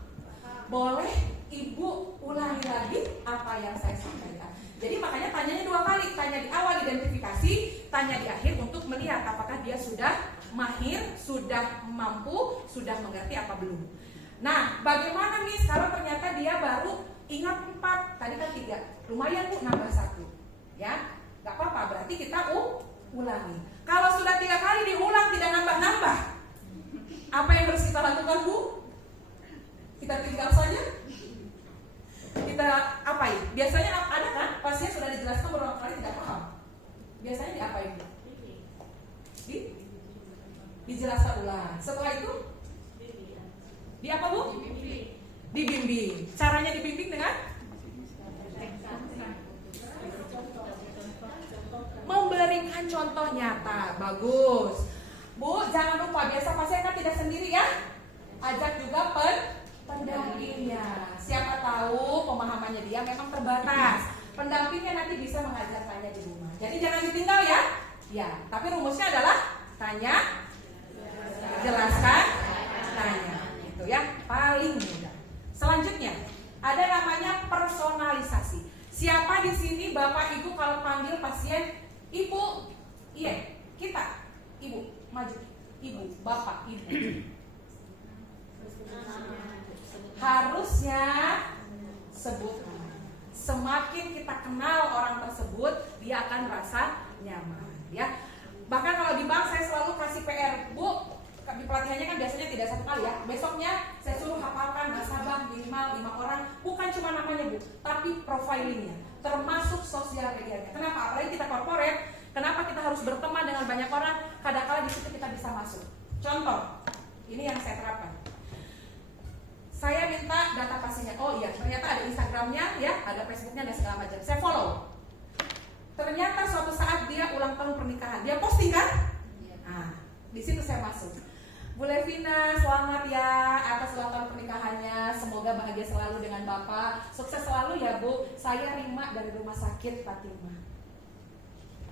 Boleh Ibu ulangi lagi apa yang saya sampaikan. Jadi makanya tanyanya 2 kali. Tanya di awal identifikasi, tanya di akhir untuk melihat apakah dia sudah mahir, sudah mampu, sudah mengerti apa belum. Nah, bagaimana nih kalau ternyata dia baru ingat 4, tadi kan 3, lumayan Bu, nambah 1. Ya, gak apa-apa, berarti kita ulangi. Kalau sudah 3 kali diulang tidak nambah-nambah, apa yang harus kita lakukan Bu? Kita tinggal saja? Kita apain? Biasanya ada kan, pasien sudah dijelaskan beberapa kali tidak paham. Biasanya diapain Bu? Dijelaskan ulang. Setelah itu di apa Bu? Dibimbing. Caranya dibimbing dengan memberikan contoh nyata. Bagus Bu, jangan lupa biasa pasien kan tidak sendiri ya. Ajak juga pendampingnya. Siapa tahu pemahamannya dia memang terbatas. Pendampingnya nanti bisa mengajarkannya di rumah. Jadi jangan ditinggal ya. Ya, tapi rumusnya adalah tanya, jelaskan, tanya. Itu ya, paling mudah. Selanjutnya, ada namanya personalisasi. Siapa di sini Bapak Ibu kalau panggil pasien Ibu? Iya, kita. Ibu, maju. Ibu, Bapak, Ibu. Harusnya sebut. Semakin kita kenal orang tersebut, dia akan merasa nyaman, ya. Bahkan kalau di bank saya selalu kasih PR, Bu, di pelatihannya kan biasanya tidak 1 kali ya. Besoknya saya suruh hafalkan nasabah minimal 5 orang, bukan cuma namanya Bu, tapi profilingnya, termasuk sosial medianya. Kenapa? Apalagi kita corporate, kenapa kita harus berteman dengan banyak orang? Kadang-kala di situ kita bisa masuk. Contoh, ini yang saya terapkan. Saya minta data pasiennya. Oh iya, ternyata ada Instagramnya, ya, ada Facebooknya dan segala macam. Saya follow. Ternyata suatu saat dia ulang tahun pernikahan, dia posting kan? Nah, di situ saya masuk. Bu Levina, selamat ya atas ulang tahun pernikahannya. Semoga bahagia selalu dengan Bapak. Sukses selalu ya Bu. Saya Rima dari Rumah Sakit Fatimah.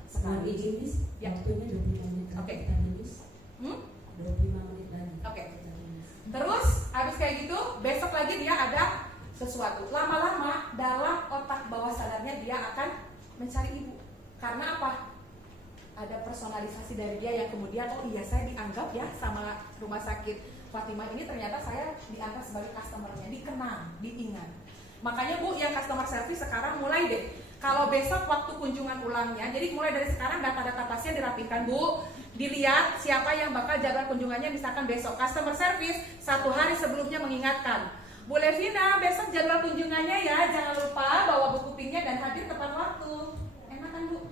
Sekali jenis, ya. Waktunya 25 menit. Oke. 25 menit lagi. Oke. Terus habis kayak gitu, besok lagi dia ada sesuatu. Lama-lama dalam otak bawah sadarnya dia akan mencari Ibu. Karena apa? Ada personalisasi dari dia yang kemudian, oh iya saya dianggap ya sama Rumah Sakit Fatimah ini, ternyata saya dianggap sebagai customer-nya, dikenal, diingat. Makanya Bu, yang customer service sekarang mulai deh, kalau besok waktu kunjungan ulangnya, jadi mulai dari sekarang data-data pasien dirapikan Bu, dilihat siapa yang bakal jadwal kunjungannya, misalkan besok customer service 1 hari sebelumnya mengingatkan, Bu Levina besok jadwal kunjungannya ya, jangan lupa bawa buku pinknya dan hadir tepat waktu. Enak kan Bu?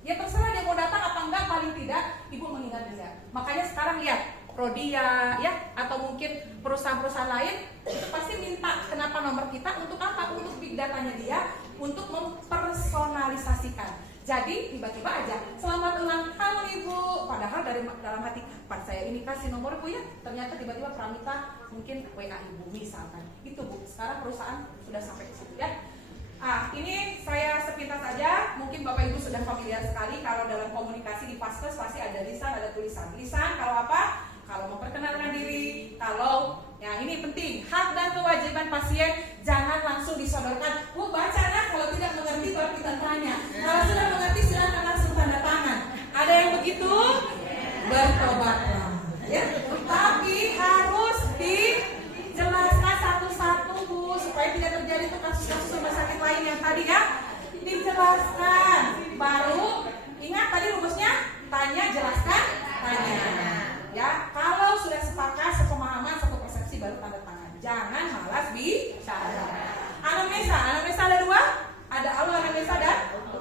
Ya terserah dia mau datang apa enggak, paling tidak Ibu mengingat dia. Makanya sekarang lihat Prodia ya, atau mungkin perusahaan-perusahaan lain pasti minta kenapa nomor kita, untuk apa? Untuk big datanya dia, untuk mempersonalisasikan. Jadi tiba-tiba aja selamat ulang tahun Ibu, padahal dalam hati, pas saya ini kasih nomor Bu ya, ternyata tiba-tiba Pramita mungkin WA Ibu misalkan. Itu Bu, sekarang perusahaan sudah sampai ke situ ya. Ini saya sepintas saja, mungkin Bapak Ibu sudah familiar sekali kalau dalam komunikasi di Paskes pasti ada lisan, ada tulisan. Lisan kalau apa? Kalau memperkenalkan diri, kalau ya ini penting, hak dan kewajiban pasien jangan langsung disodorkan. Bu baca nah, kalau tidak mengerti baru kita tanya. Kalau sudah mengerti silakan langsung tanda tangan. Ada yang begitu? Bertobatlah. Ya, tapi harus dijelaskan satu-satu Bu, supaya tidak terjadi tuh kasus-kasus rumah sakit lain yang tadi ya. Dijelaskan. Baru ingat tadi rumusnya, tanya, jelaskan, tanya. Ya, kalau sudah sepakat, sepemahaman, satu persepsi baru tanda tangan. Jangan malas bicara. Anamnesa ada dua, ada auto anamnesa dan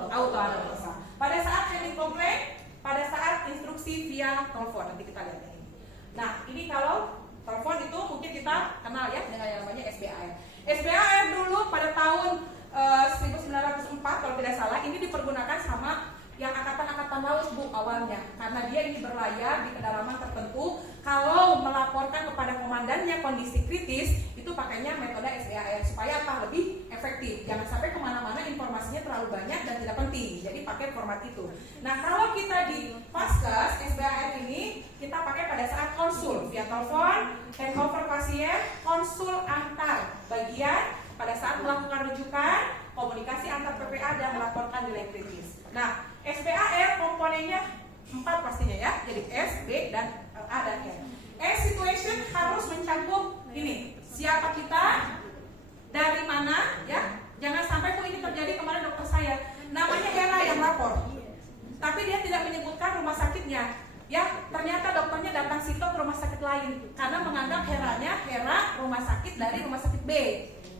auto anamnesa. Pada saat handling komplain, pada saat instruksi via telepon, nanti kita lihat ini. Nah, ini kalau telepon itu mungkin kita kenal ya dengan yang namanya SBAR. SBAR dulu pada tahun 1904 kalau tidak salah, ini dipergunakan sama yang angkatan laut Bu awalnya, karena dia ini berlayar di kedalaman tertentu. Kalau melaporkan kepada komandannya kondisi kritis, itu pakainya metode SBAR supaya apa? Lebih efektif. Jangan sampai kemana-mana informasinya terlalu banyak dan tidak penting. Jadi pakai format itu. Nah kalau kita di Paskes SBAR ini kita pakai pada saat konsul via telepon, handover pasien, konsul antar bagian pada saat melakukan rujukan, komunikasi antar PPA dan melaporkan nilai kritis. Nah SBAR komponennya 4 pastinya ya, jadi S, B, dan A dan E. S situation harus mencakup ini, siapa kita, dari mana, ya. Jangan sampai Bu ini terjadi kemarin dokter saya, namanya Hera yang lapor, tapi dia tidak menyebutkan rumah sakitnya. Ya, ternyata dokternya datang situ ke rumah sakit lain karena menganggap Hera rumah sakit dari rumah sakit B.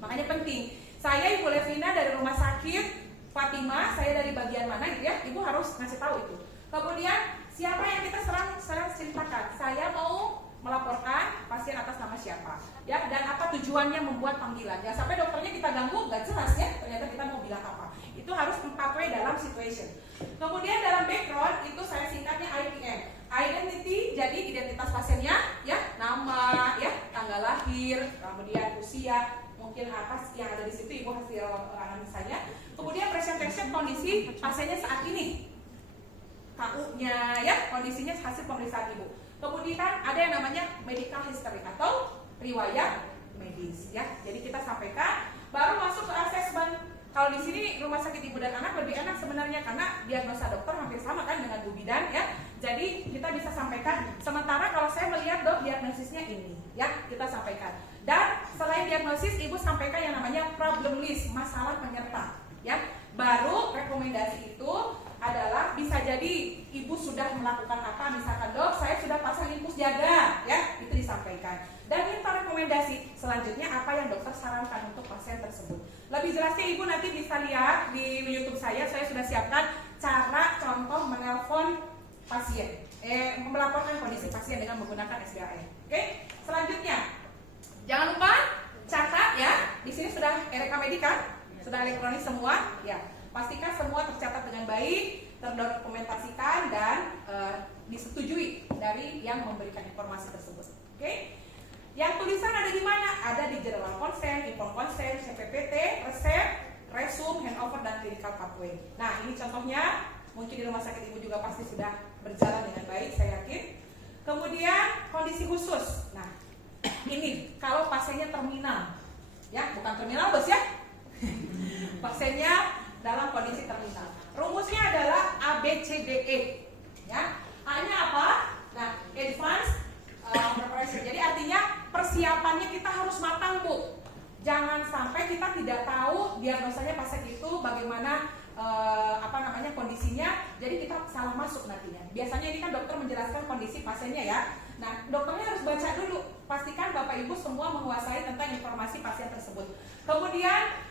Makanya penting. Saya Ibu Levina dari rumah sakit Fatima, saya dari bagian mana gitu ya, Ibu harus ngasih tahu itu. Kemudian siapa yang kita serang ceritakan, saya mau melaporkan pasien atas nama siapa, ya, dan apa tujuannya membuat panggilan. Jangan sampai dokternya kita ganggu, nggak jelas ya, ternyata kita mau bilang apa. Itu harus 4W dalam situation. Kemudian dalam background itu saya singkatnya IPM, identity, jadi identitas pasiennya, ya, nama, ya, tanggal lahir, kemudian usia. Mungkin atas yang ada di situ Ibu hasil analisanya. Kemudian presentation kondisi pasiennya saat ini, KU-nya ya, kondisinya hasil pemeriksaan Ibu. Kemudian ada yang namanya medical history atau riwayat medis ya. Jadi kita sampaikan, baru masuk ke asesmen. Kalau di sini rumah sakit ibu dan anak lebih enak sebenarnya karena diagnosa dokter hampir sama kan dengan Bu Bidan ya. Jadi kita bisa sampaikan. Sementara kalau saya melihat dok diagnosisnya ini ya, kita sampaikan. Dan selain diagnosis, Ibu sampaikan yang namanya problem list, masalah penyerta ya. Baru rekomendasi itu adalah bisa jadi Ibu sudah melakukan apa, misalkan dok saya sudah pasang infus jaga ya, itu disampaikan. Dan minta rekomendasi selanjutnya apa yang dokter sarankan untuk pasien tersebut. Lebih jelasnya Ibu nanti bisa lihat di YouTube saya sudah siapkan cara contoh menelpon pasien, melaporkan kondisi pasien dengan menggunakan SBAR. Oke, selanjutnya jangan lupa catat ya. Di sini sudah e-rekamedi kan? Sudah elektronik semua ya. Pastikan semua tercatat dengan baik, terdokumentasikan dan disetujui dari yang memberikan informasi tersebut. Oke? Yang tulisan ada di mana? Ada di general consent, informed consent, CPPT, resep, resume, handover dan clinical pathway. Nah, ini contohnya. Mungkin di rumah sakit Ibu juga pasti sudah berjalan dengan baik, saya yakin. Kemudian kondisi khusus. Nah, ini kalau pasiennya terminal, ya bukan terminal bos ya, pasiennya dalam kondisi terminal. Rumusnya adalah ABCDE, ya. A-nya apa? Nah, advance preparation. Jadi artinya persiapannya kita harus matang Bu. Jangan sampai kita tidak tahu diagnosanya pasien itu bagaimana kondisinya, jadi kita salah masuk nantinya. Biasanya ini kan dokter menjelaskan kondisi pasiennya ya. Nah, dokternya harus baca dulu, pastikan Bapak Ibu semua menguasai tentang informasi pasien tersebut. Kemudian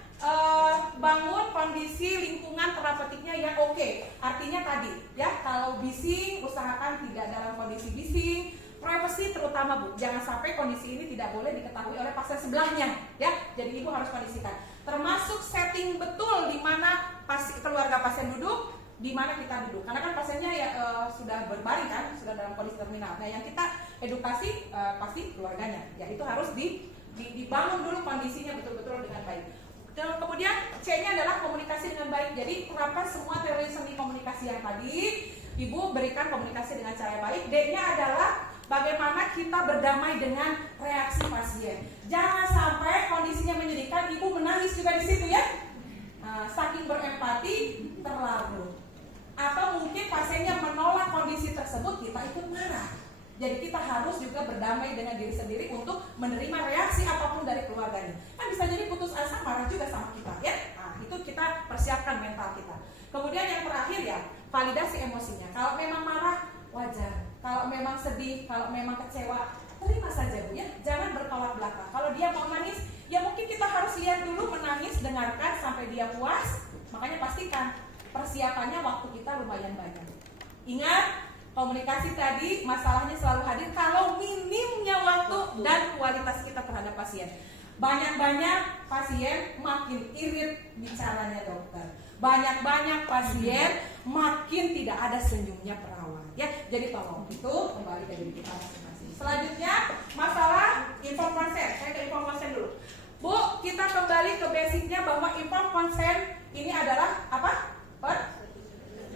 bangun kondisi lingkungan terapeutiknya yang oke. Artinya tadi ya, kalau bising usahakan tidak dalam kondisi bising. Privacy terutama Bu, jangan sampai kondisi ini tidak boleh diketahui oleh pasien sebelahnya ya. Jadi Ibu harus kondisikan. Termasuk setting betul di mana keluarga pasien duduk, di mana kita duduk. Karena kan pasiennya ya sudah berbaring kan, sudah dalam kondisi terminal. Nah, yang kita edukasi pasti keluarganya. Ya itu harus dibangun dulu kondisinya betul-betul dengan baik. Dan kemudian C-nya adalah komunikasi dengan baik. Jadi terapkan semua teori seni komunikasi yang tadi. Ibu berikan komunikasi dengan cara baik. D-nya adalah bagaimana kita berdamai dengan reaksi pasien. Jangan sampai kondisinya menyedihkan, ibu menangis juga di situ ya. Saking berempati terlalu. Atau mungkin pasiennya menolak kondisi tersebut, kita ikut marah. Jadi kita harus juga berdamai dengan diri sendiri untuk menerima reaksi apapun dari keluarganya. Kan bisa jadi putus asa, marah juga sama kita ya. Nah, itu kita persiapkan mental kita. Kemudian yang terakhir ya, validasi emosinya. Kalau memang marah, wajar. Kalau memang sedih, kalau memang kecewa, terima saja Bu ya. Jangan bertolak belakang. Kalau dia mau nangis, ya mungkin kita harus lihat dulu, menangis, dengarkan sampai dia puas. Makanya pastikan persiapannya waktu kita lumayan banyak. Ingat, komunikasi tadi masalahnya selalu hadir kalau minimnya waktu dan kualitas kita terhadap pasien. Banyak-banyak pasien makin irit bicaranya dokter. Banyak-banyak pasien makin tidak ada senyumnya perawat ya. Jadi tolong itu kembali ke diri kita masing-masing. Selanjutnya masalah informed consent. Saya ke informed consent dulu. Bu, kita kembali ke basicnya bahwa informed consent ini adalah apa?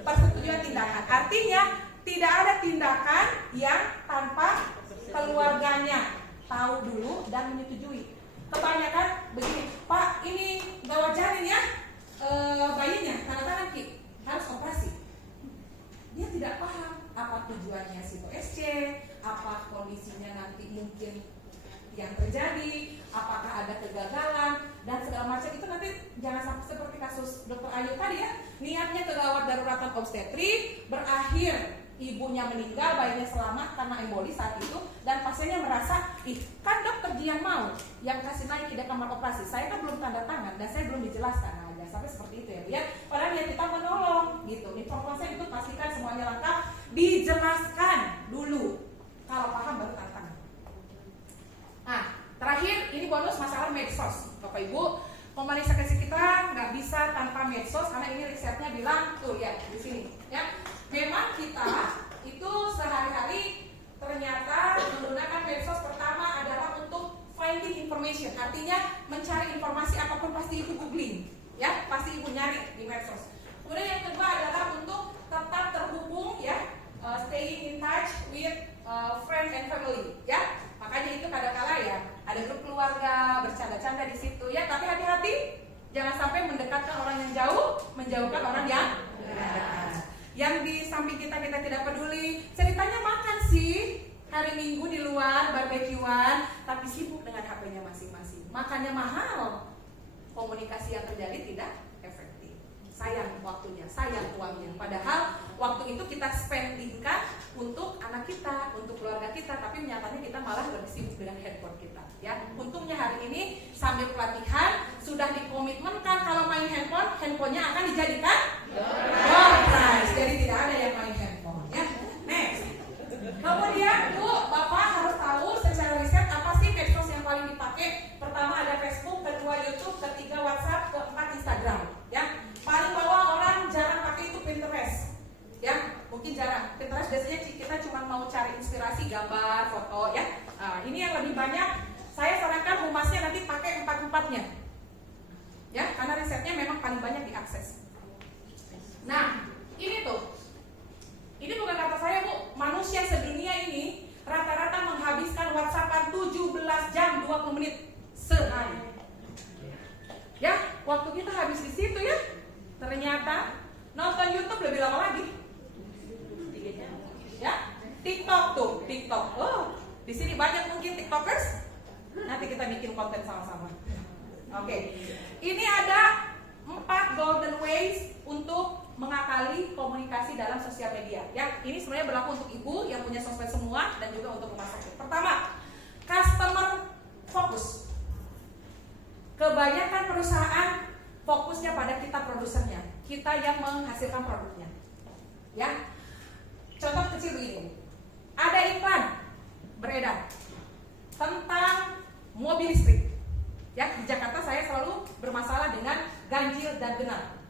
Persetujuan tindakan. Artinya tidak ada tindakan yang tanpa keluarganya tahu dulu dan menyetujui. Kebanyakan begini, Pak ini gawat janin ya, bayinya tanda tangan Ki harus operasi. Dia tidak paham apa tujuannya SITO-SC, apa kondisinya nanti mungkin yang terjadi, apakah ada kegagalan dan segala macam. Itu nanti jangan sampai seperti kasus Dr. Ayu tadi ya, niatnya kegawat daruratan obstetrik, berakhir ibunya meninggal, bayinya selamat karena emboli saat itu, dan pasiennya merasa, kan dokter dia yang mau yang kasih naik ke kamar operasi, saya kan belum tanda tangan dan saya belum dijelaskan. Nah, jangan sampai seperti itu ya Bu ya. Padahal ya kita menolong gitu. Informasi itu pastikan semuanya lengkap, dijelaskan dulu. Kalau paham baru tanda tangan. Nah, terakhir ini bonus masalah medsos, Bapak Ibu. Komunikasi kita nggak bisa tanpa medsos karena ini risetnya bilang tuh ya di sini ya. Memang kita itu sehari-hari ternyata menggunakan medsos pertama adalah untuk finding information, artinya mencari informasi apapun pasti itu googling ya, pasti ibu nyari di medsos. Kemudian yang kedua adalah untuk tetap terhubung ya, staying in touch with friends and family ya. Makanya itu kadang-kala ya ada grup keluarga bercanda-canda di situ ya, tapi hati-hati jangan sampai mendekatkan orang yang jauh, menjauhkan orang yang dekat. Yang di samping kita tidak peduli, ceritanya makan sih hari Minggu di luar barbekyuan, tapi sibuk dengan HP-nya masing-masing. Makannya mahal, komunikasi yang terjadi tidak efektif. Sayang waktunya, sayang uangnya. Padahal waktu itu kita spendingkan untuk anak kita, untuk keluarga kita, tapi nyatanya kita malah lebih sibuk dengan handphone kita. Ya, untungnya hari ini sambil pelatihan sudah dikomitmenkan kalau main handphone, handphonenya akan dijadikan door prize. Jadi tidak ada yang main handphone. Ya, next. Kemudian Bu, Bapak harus tahu secara riset apa sih medsos yang paling dipakai. Pertama ada Facebook, kedua YouTube, ketiga WhatsApp, keempat Instagram. Ya, paling bawah orang jarang pakai itu Pinterest. Ya, mungkin jarang. Pinterest biasanya kita cuma mau cari inspirasi gambar, foto ya. Ini yang lebih banyak. Saya sarankan humasnya nanti pakai 4-4-nya. Ya, karena risetnya memang paling banyak diakses. Nah, ini tuh. Ini bukan kata saya Bu, manusia sedunia ini rata-rata menghabiskan WhatsAppan 17 jam 20 menit sehari. Ya, waktu kita habis di situ ya. Ternyata nonton YouTube lebih lama lagi. Ya, TikTok tuh, TikTok. Oh, di sini banyak mungkin TikTokers. Nanti kita bikin konten sama-sama. Oke. Ini ada 4 golden ways untuk mengakali komunikasi dalam sosial media. Ya, ini sebenarnya berlaku untuk ibu yang punya sosmed semua dan juga untuk rumah sakit. Pertama, customer focus. Kebanyakan perusahaan fokusnya pada kita produsernya, kita yang menghasilkan produknya. Ya. Contoh kecil begini. Ada iklan beredar tentang mobil listrik. Ya, di Jakarta saya selalu bermasalah dengan ganjil dan genap.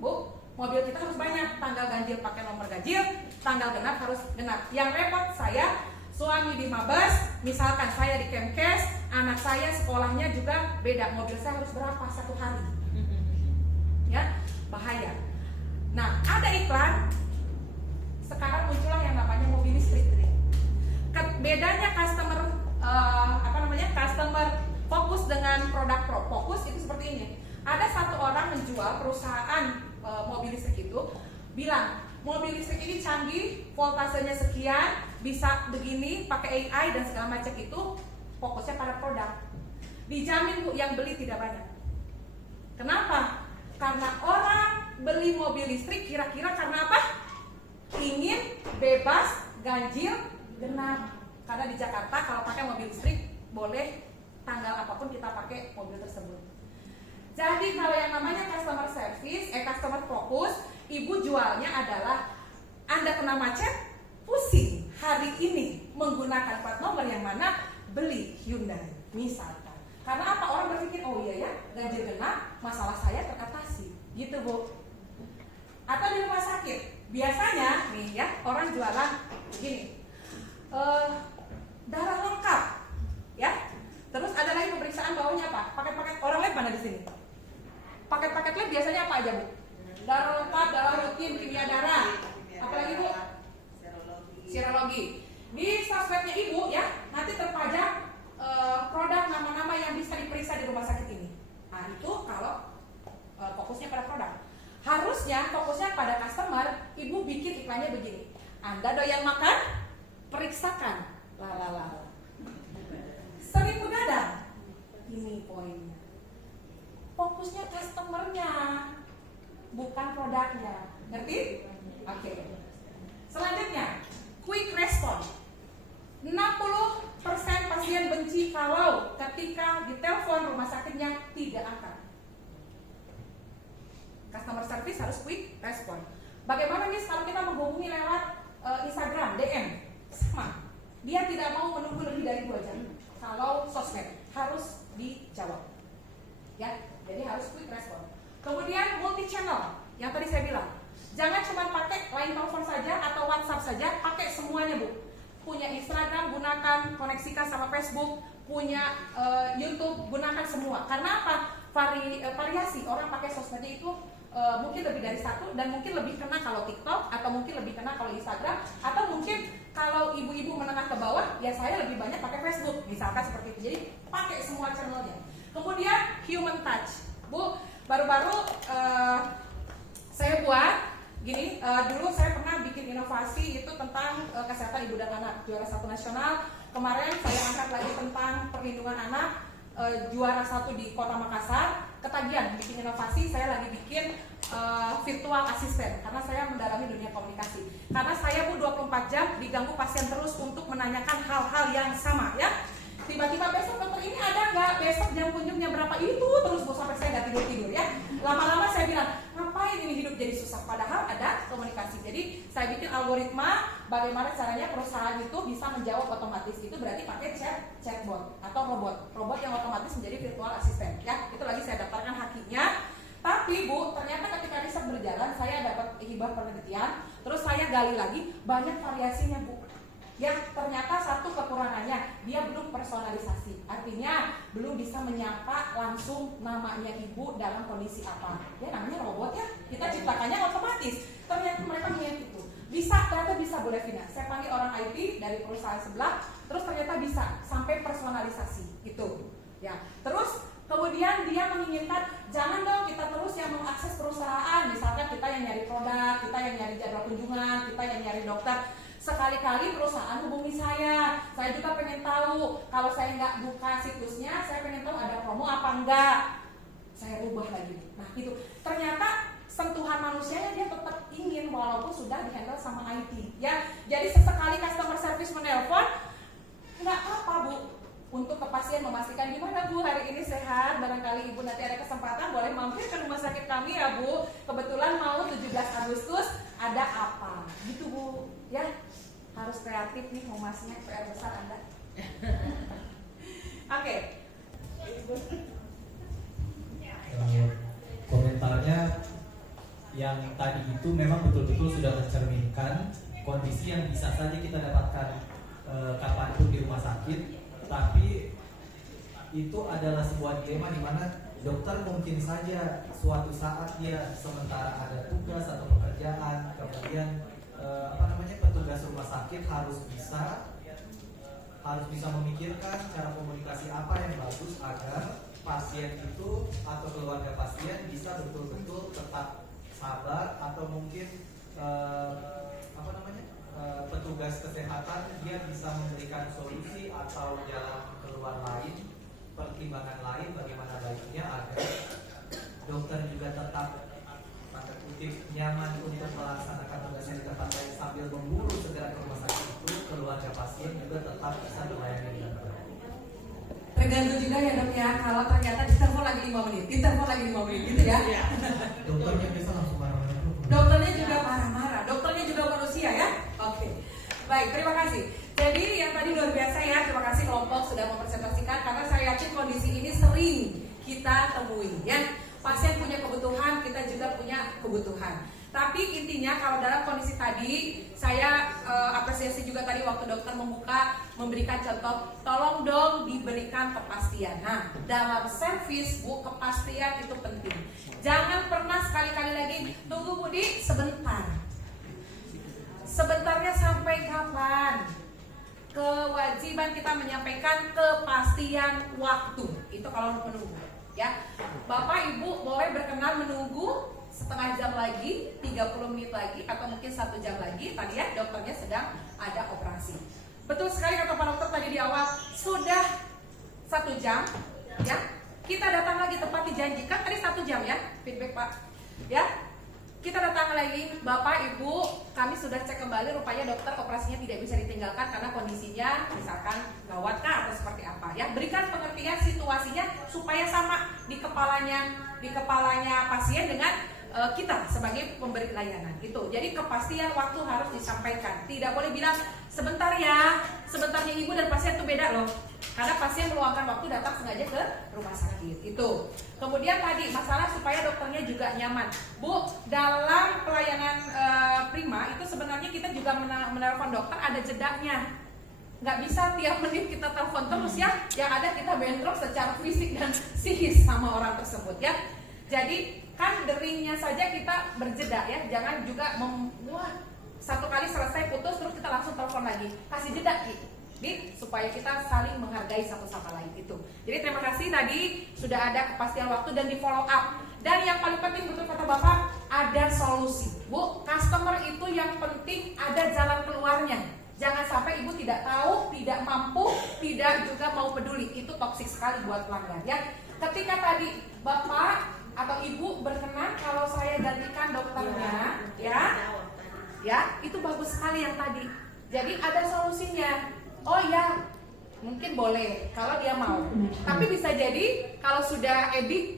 Bu, Mobil kita harus banyak, tanggal ganjil pakai nomor ganjil, tanggal genap harus genap. Yang repot saya, suami di Mabes, misalkan saya di Kemkes, anak saya sekolahnya juga beda, mobil saya harus berapa satu hari, ya bahaya. Nah ada iklan, sekarang muncullah yang namanya mobil listrik. Bedanya customer customer fokus dengan produk pro fokus itu seperti ini. Ada satu orang menjual perusahaan mobil listrik itu bilang mobil listrik ini canggih, voltasenya sekian, bisa begini, pakai AI dan segala macam itu, fokusnya pada produk. Dijamin Bu, yang beli tidak banyak. Kenapa? Karena orang beli mobil listrik kira-kira karena apa? Ingin bebas ganjil genap. Karena di Jakarta kalau pakai mobil listrik boleh tanggal apapun kita pakai mobil tersebut. Jadi kalau yang namanya customer service, customer fokus, ibu jualnya adalah Anda kena macet, pusing hari ini menggunakan plat nomor yang mana, beli Hyundai misalkan. Karena apa? Orang berpikir, oh iya ya, ganjil genap, masalah saya teratasi, gitu Bu. Atau di rumah sakit, biasanya nih ya, orang jualan begini, darah lengkap, ya. Terus ada lagi pemeriksaan bawahnya apa? Paket-paket orang lab mana di sini? Paket-paket lab biasanya apa aja Bu? Darah lengkap, darah rutin, kimia darah. Apalagi Bu? Serologi. Di sosmednya Ibu ya, nanti terpajang produk nama-nama yang bisa diperiksa di rumah sakit ini. Nah itu kalau fokusnya pada produk. Harusnya fokusnya pada customer, Ibu bikin iklannya begini. Anda doyan makan? Periksakan. Lalala. Sering begadang. Ini poinnya. Fokusnya customernya, bukan produknya. Ngerti? Oke. Selanjutnya, quick response. 60% pasien benci kalau ketika ditelepon rumah sakitnya tidak angkat. Customer service harus quick response. Bagaimana nih kalau kita menghubungi lewat Instagram, DM? Sama. Dia tidak mau menunggu lebih dari 2 jam. Kalau sosmed harus dijawab. Ya, jadi harus quick response. Kemudian multi channel, yang tadi saya bilang. Jangan cuma pakai line telepon saja atau WhatsApp saja, pakai semuanya Bu. Punya Instagram, gunakan, koneksikan sama Facebook. Punya YouTube, gunakan semua. Karena apa? Variasi orang pakai sosmednya itu mungkin lebih dari satu, dan mungkin lebih kena kalau TikTok, atau mungkin lebih kena kalau Instagram, atau mungkin kalau ibu-ibu menengah ke bawah, ya saya lebih banyak pakai Facebook, misalkan seperti itu. Jadi pakai semua channelnya. Kemudian human touch, Bu. Baru-baru saya buat gini. Dulu saya pernah bikin inovasi itu tentang kesehatan ibu dan anak, juara 1 nasional. Kemarin saya angkat lagi tentang perlindungan anak, juara 1 di Kota Makassar. Ketagihan bikin inovasi, saya lagi bikin virtual assistant karena saya mendalami dunia komunikasi. Karena saya Bu 24 jam diganggu pasien terus untuk menanyakan hal-hal yang sama ya. Tiba-tiba besok dokter ini ada nggak? Besok jam kunjungnya berapa? Itu terus Bu sampai saya nggak tidur-tidur ya. Lama-lama saya bilang, ngapain ini hidup jadi susah? Padahal ada komunikasi. Jadi saya bikin algoritma bagaimana caranya perusahaan itu bisa menjawab otomatis. Itu berarti pakai chatbot atau robot yang otomatis menjadi virtual assistant ya. Itu lagi saya daftarkan hakinya. Tapi Bu, ternyata ketika riset berjalan, saya dapat hibah penelitian. Terus saya gali lagi, banyak variasinya Bu. Yang ternyata satu kekurangannya, dia belum personalisasi. Artinya belum bisa menyapa langsung namanya ibu dalam kondisi apa. Ya namanya robot ya, kita ciptakannya otomatis. Ternyata mereka mirip itu. Ternyata bisa Bu Levina. Saya panggil orang IT dari perusahaan sebelah, terus ternyata bisa sampai personalisasi itu. Ya, terus kemudian dia menginginkan jangan dong kita terus yang mengakses perusahaan. Misalkan kita yang nyari produk, kita yang nyari jadwal kunjungan, kita yang nyari dokter. Sekali-kali perusahaan hubungi saya juga pengen tahu. Kalau saya nggak buka situsnya, saya pengen tahu ada promo apa enggak. Saya rubah lagi. Nah itu ternyata sentuhan manusianya dia tetap ingin walaupun sudah dihandle sama IT. Ya, jadi sesekali customer service menelpon, nggak apa-apa Bu. Untuk ke pasien memastikan gimana Bu hari ini sehat. Barangkali Ibu nanti ada kesempatan boleh mampir ke rumah sakit kami ya Bu. Kebetulan mau 17 Agustus ada apa? Gitu Bu. Ya. Harus kreatif nih humasnya, PR besar Anda. Oke. Komentarnya yang tadi itu memang betul-betul sudah mencerminkan kondisi yang bisa saja kita dapatkan kapanpun di rumah sakit, tapi itu adalah sebuah dilema di mana dokter mungkin saja suatu saat dia sementara ada tugas atau pekerjaan, kemudian petugas rumah sakit harus bisa memikirkan cara komunikasi apa yang bagus agar pasien itu atau keluarga pasien bisa betul-betul tetap sabar, atau mungkin petugas kesehatan dia bisa memberikan solusi atau jalan keluar lain, pertimbangan lain bagaimana baiknya agar dokter juga tetap tanda kutip nyaman untuk melaksanakan tugasnya di tempat lain sambil memburu segera ke rumah sakit itu, keluarga pasien juga tetap bisa melayani dengan baik. Tergantung juga ya dok ya, kalau ternyata ditelepon lagi 5 menit gitu ya. Dokternya bisa langsung marah-marah. Dokternya juga marah-marah, dokternya juga manusia ya. Oke, baik, terima kasih. Jadi yang tadi luar biasa ya, terima kasih kelompok sudah mempresentasikan, karena saya yakin kondisi ini sering kita temui ya. Pasien punya kebutuhan, kita juga punya kebutuhan. Tapi intinya kalau dalam kondisi tadi, saya apresiasi juga tadi waktu dokter memberikan contoh, tolong dong diberikan kepastian. Nah, dalam servis Bu, kepastian itu penting. Jangan pernah sekali-kali lagi tunggu Budi sebentar. Sebentarnya sampai kapan? Kewajiban kita menyampaikan kepastian waktu. Itu kalau menunggu ya. Bapak Ibu boleh berkenan menunggu setengah jam lagi, 30 menit lagi, atau mungkin 1 jam lagi. Tadi ya dokternya sedang ada operasi. Betul sekali kata Pak Dokter tadi di awal, sudah 1 jam ya. Kita datang lagi tepat dijanjikan tadi 1 jam ya, feedback Pak ya. Kita datang lagi, Bapak Ibu, kami sudah cek kembali, rupanya dokter operasinya tidak bisa ditinggalkan karena kondisinya misalkan gawat kah atau seperti apa ya. Berikan pengertian situasinya supaya sama di kepalanya pasien dengan kita sebagai pemberi layanan gitu. Jadi kepastian waktu harus disampaikan. Tidak boleh bilang sebentar ya, sebentarnya ibu dan pasien itu beda loh. Karena pasien meluangkan waktu datang sengaja ke rumah sakit itu. Kemudian tadi masalah supaya dokternya juga nyaman. Bu, dalam pelayanan prima itu sebenarnya kita juga menelpon dokter ada jedanya. Nggak bisa tiap menit kita telepon terus ya. Yang ada kita bentrok secara fisik dan psikis sama orang tersebut ya. Jadi kan deringnya saja kita berjeda ya. Jangan juga satu kali selesai putus terus kita langsung telepon lagi. Kasih jeda supaya kita saling menghargai satu sama lain itu. Jadi terima kasih tadi sudah ada kepastian waktu dan di follow up. Dan yang paling penting betul kata Bapak, ada solusi. Bu, customer itu yang penting ada jalan keluarnya. Jangan sampai ibu tidak tahu, tidak mampu, tidak juga mau peduli. Itu toksik sekali buat pelanggan ya. Ketika tadi Bapak atau ibu berkenan kalau saya gantikan dokternya ya, itu bagus sekali yang tadi. Jadi ada solusinya. Oh ya, mungkin boleh kalau dia mau. Tapi bisa jadi kalau sudah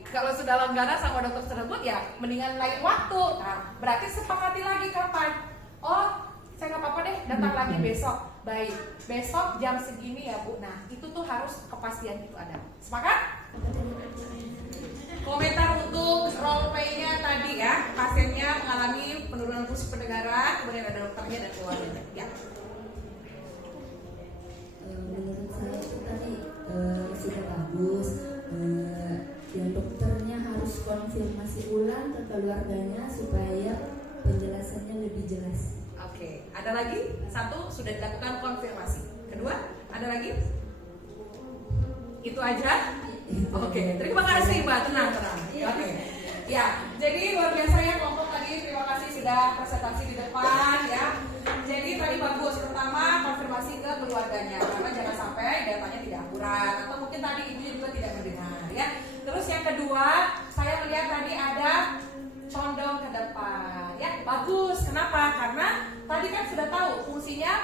kalau sudah langganan sama dokter tersebut ya mendingan lain waktu. Nah, berarti sepakati lagi kapan? Oh, saya nggak apa-apa deh, datang lagi besok. Baik, besok jam segini ya Bu. Nah, itu tuh harus kepastian itu ada. Sepakat? Komentar untuk role play-nya tadi ya, pasiennya mengalami penurunan fungsi pendengaran, kemudian ada dokternya dan keluarganya. Ya. Menurut saya itu tadi sudah bagus. Dan dokternya harus konfirmasi ulang ke keluarganya supaya penjelasannya lebih jelas. Oke, ada lagi? Satu, sudah dilakukan konfirmasi. Kedua, ada lagi? Itu aja? Oke, terima kasih Mbak, tenang. Oke. Ya, jadi luar biasa ya kelompok tadi, terima kasih sudah presentasi di depan ya. Jadi tadi bagus, pertama konfirmasi ke keluarganya, karena jangan sampai datanya tidak akurat atau mungkin tadi ibunya juga tidak mendengar ya. Terus yang kedua, saya melihat tadi ada condong ke depan ya, bagus. Kenapa? Karena tadi kan sudah tahu fungsinya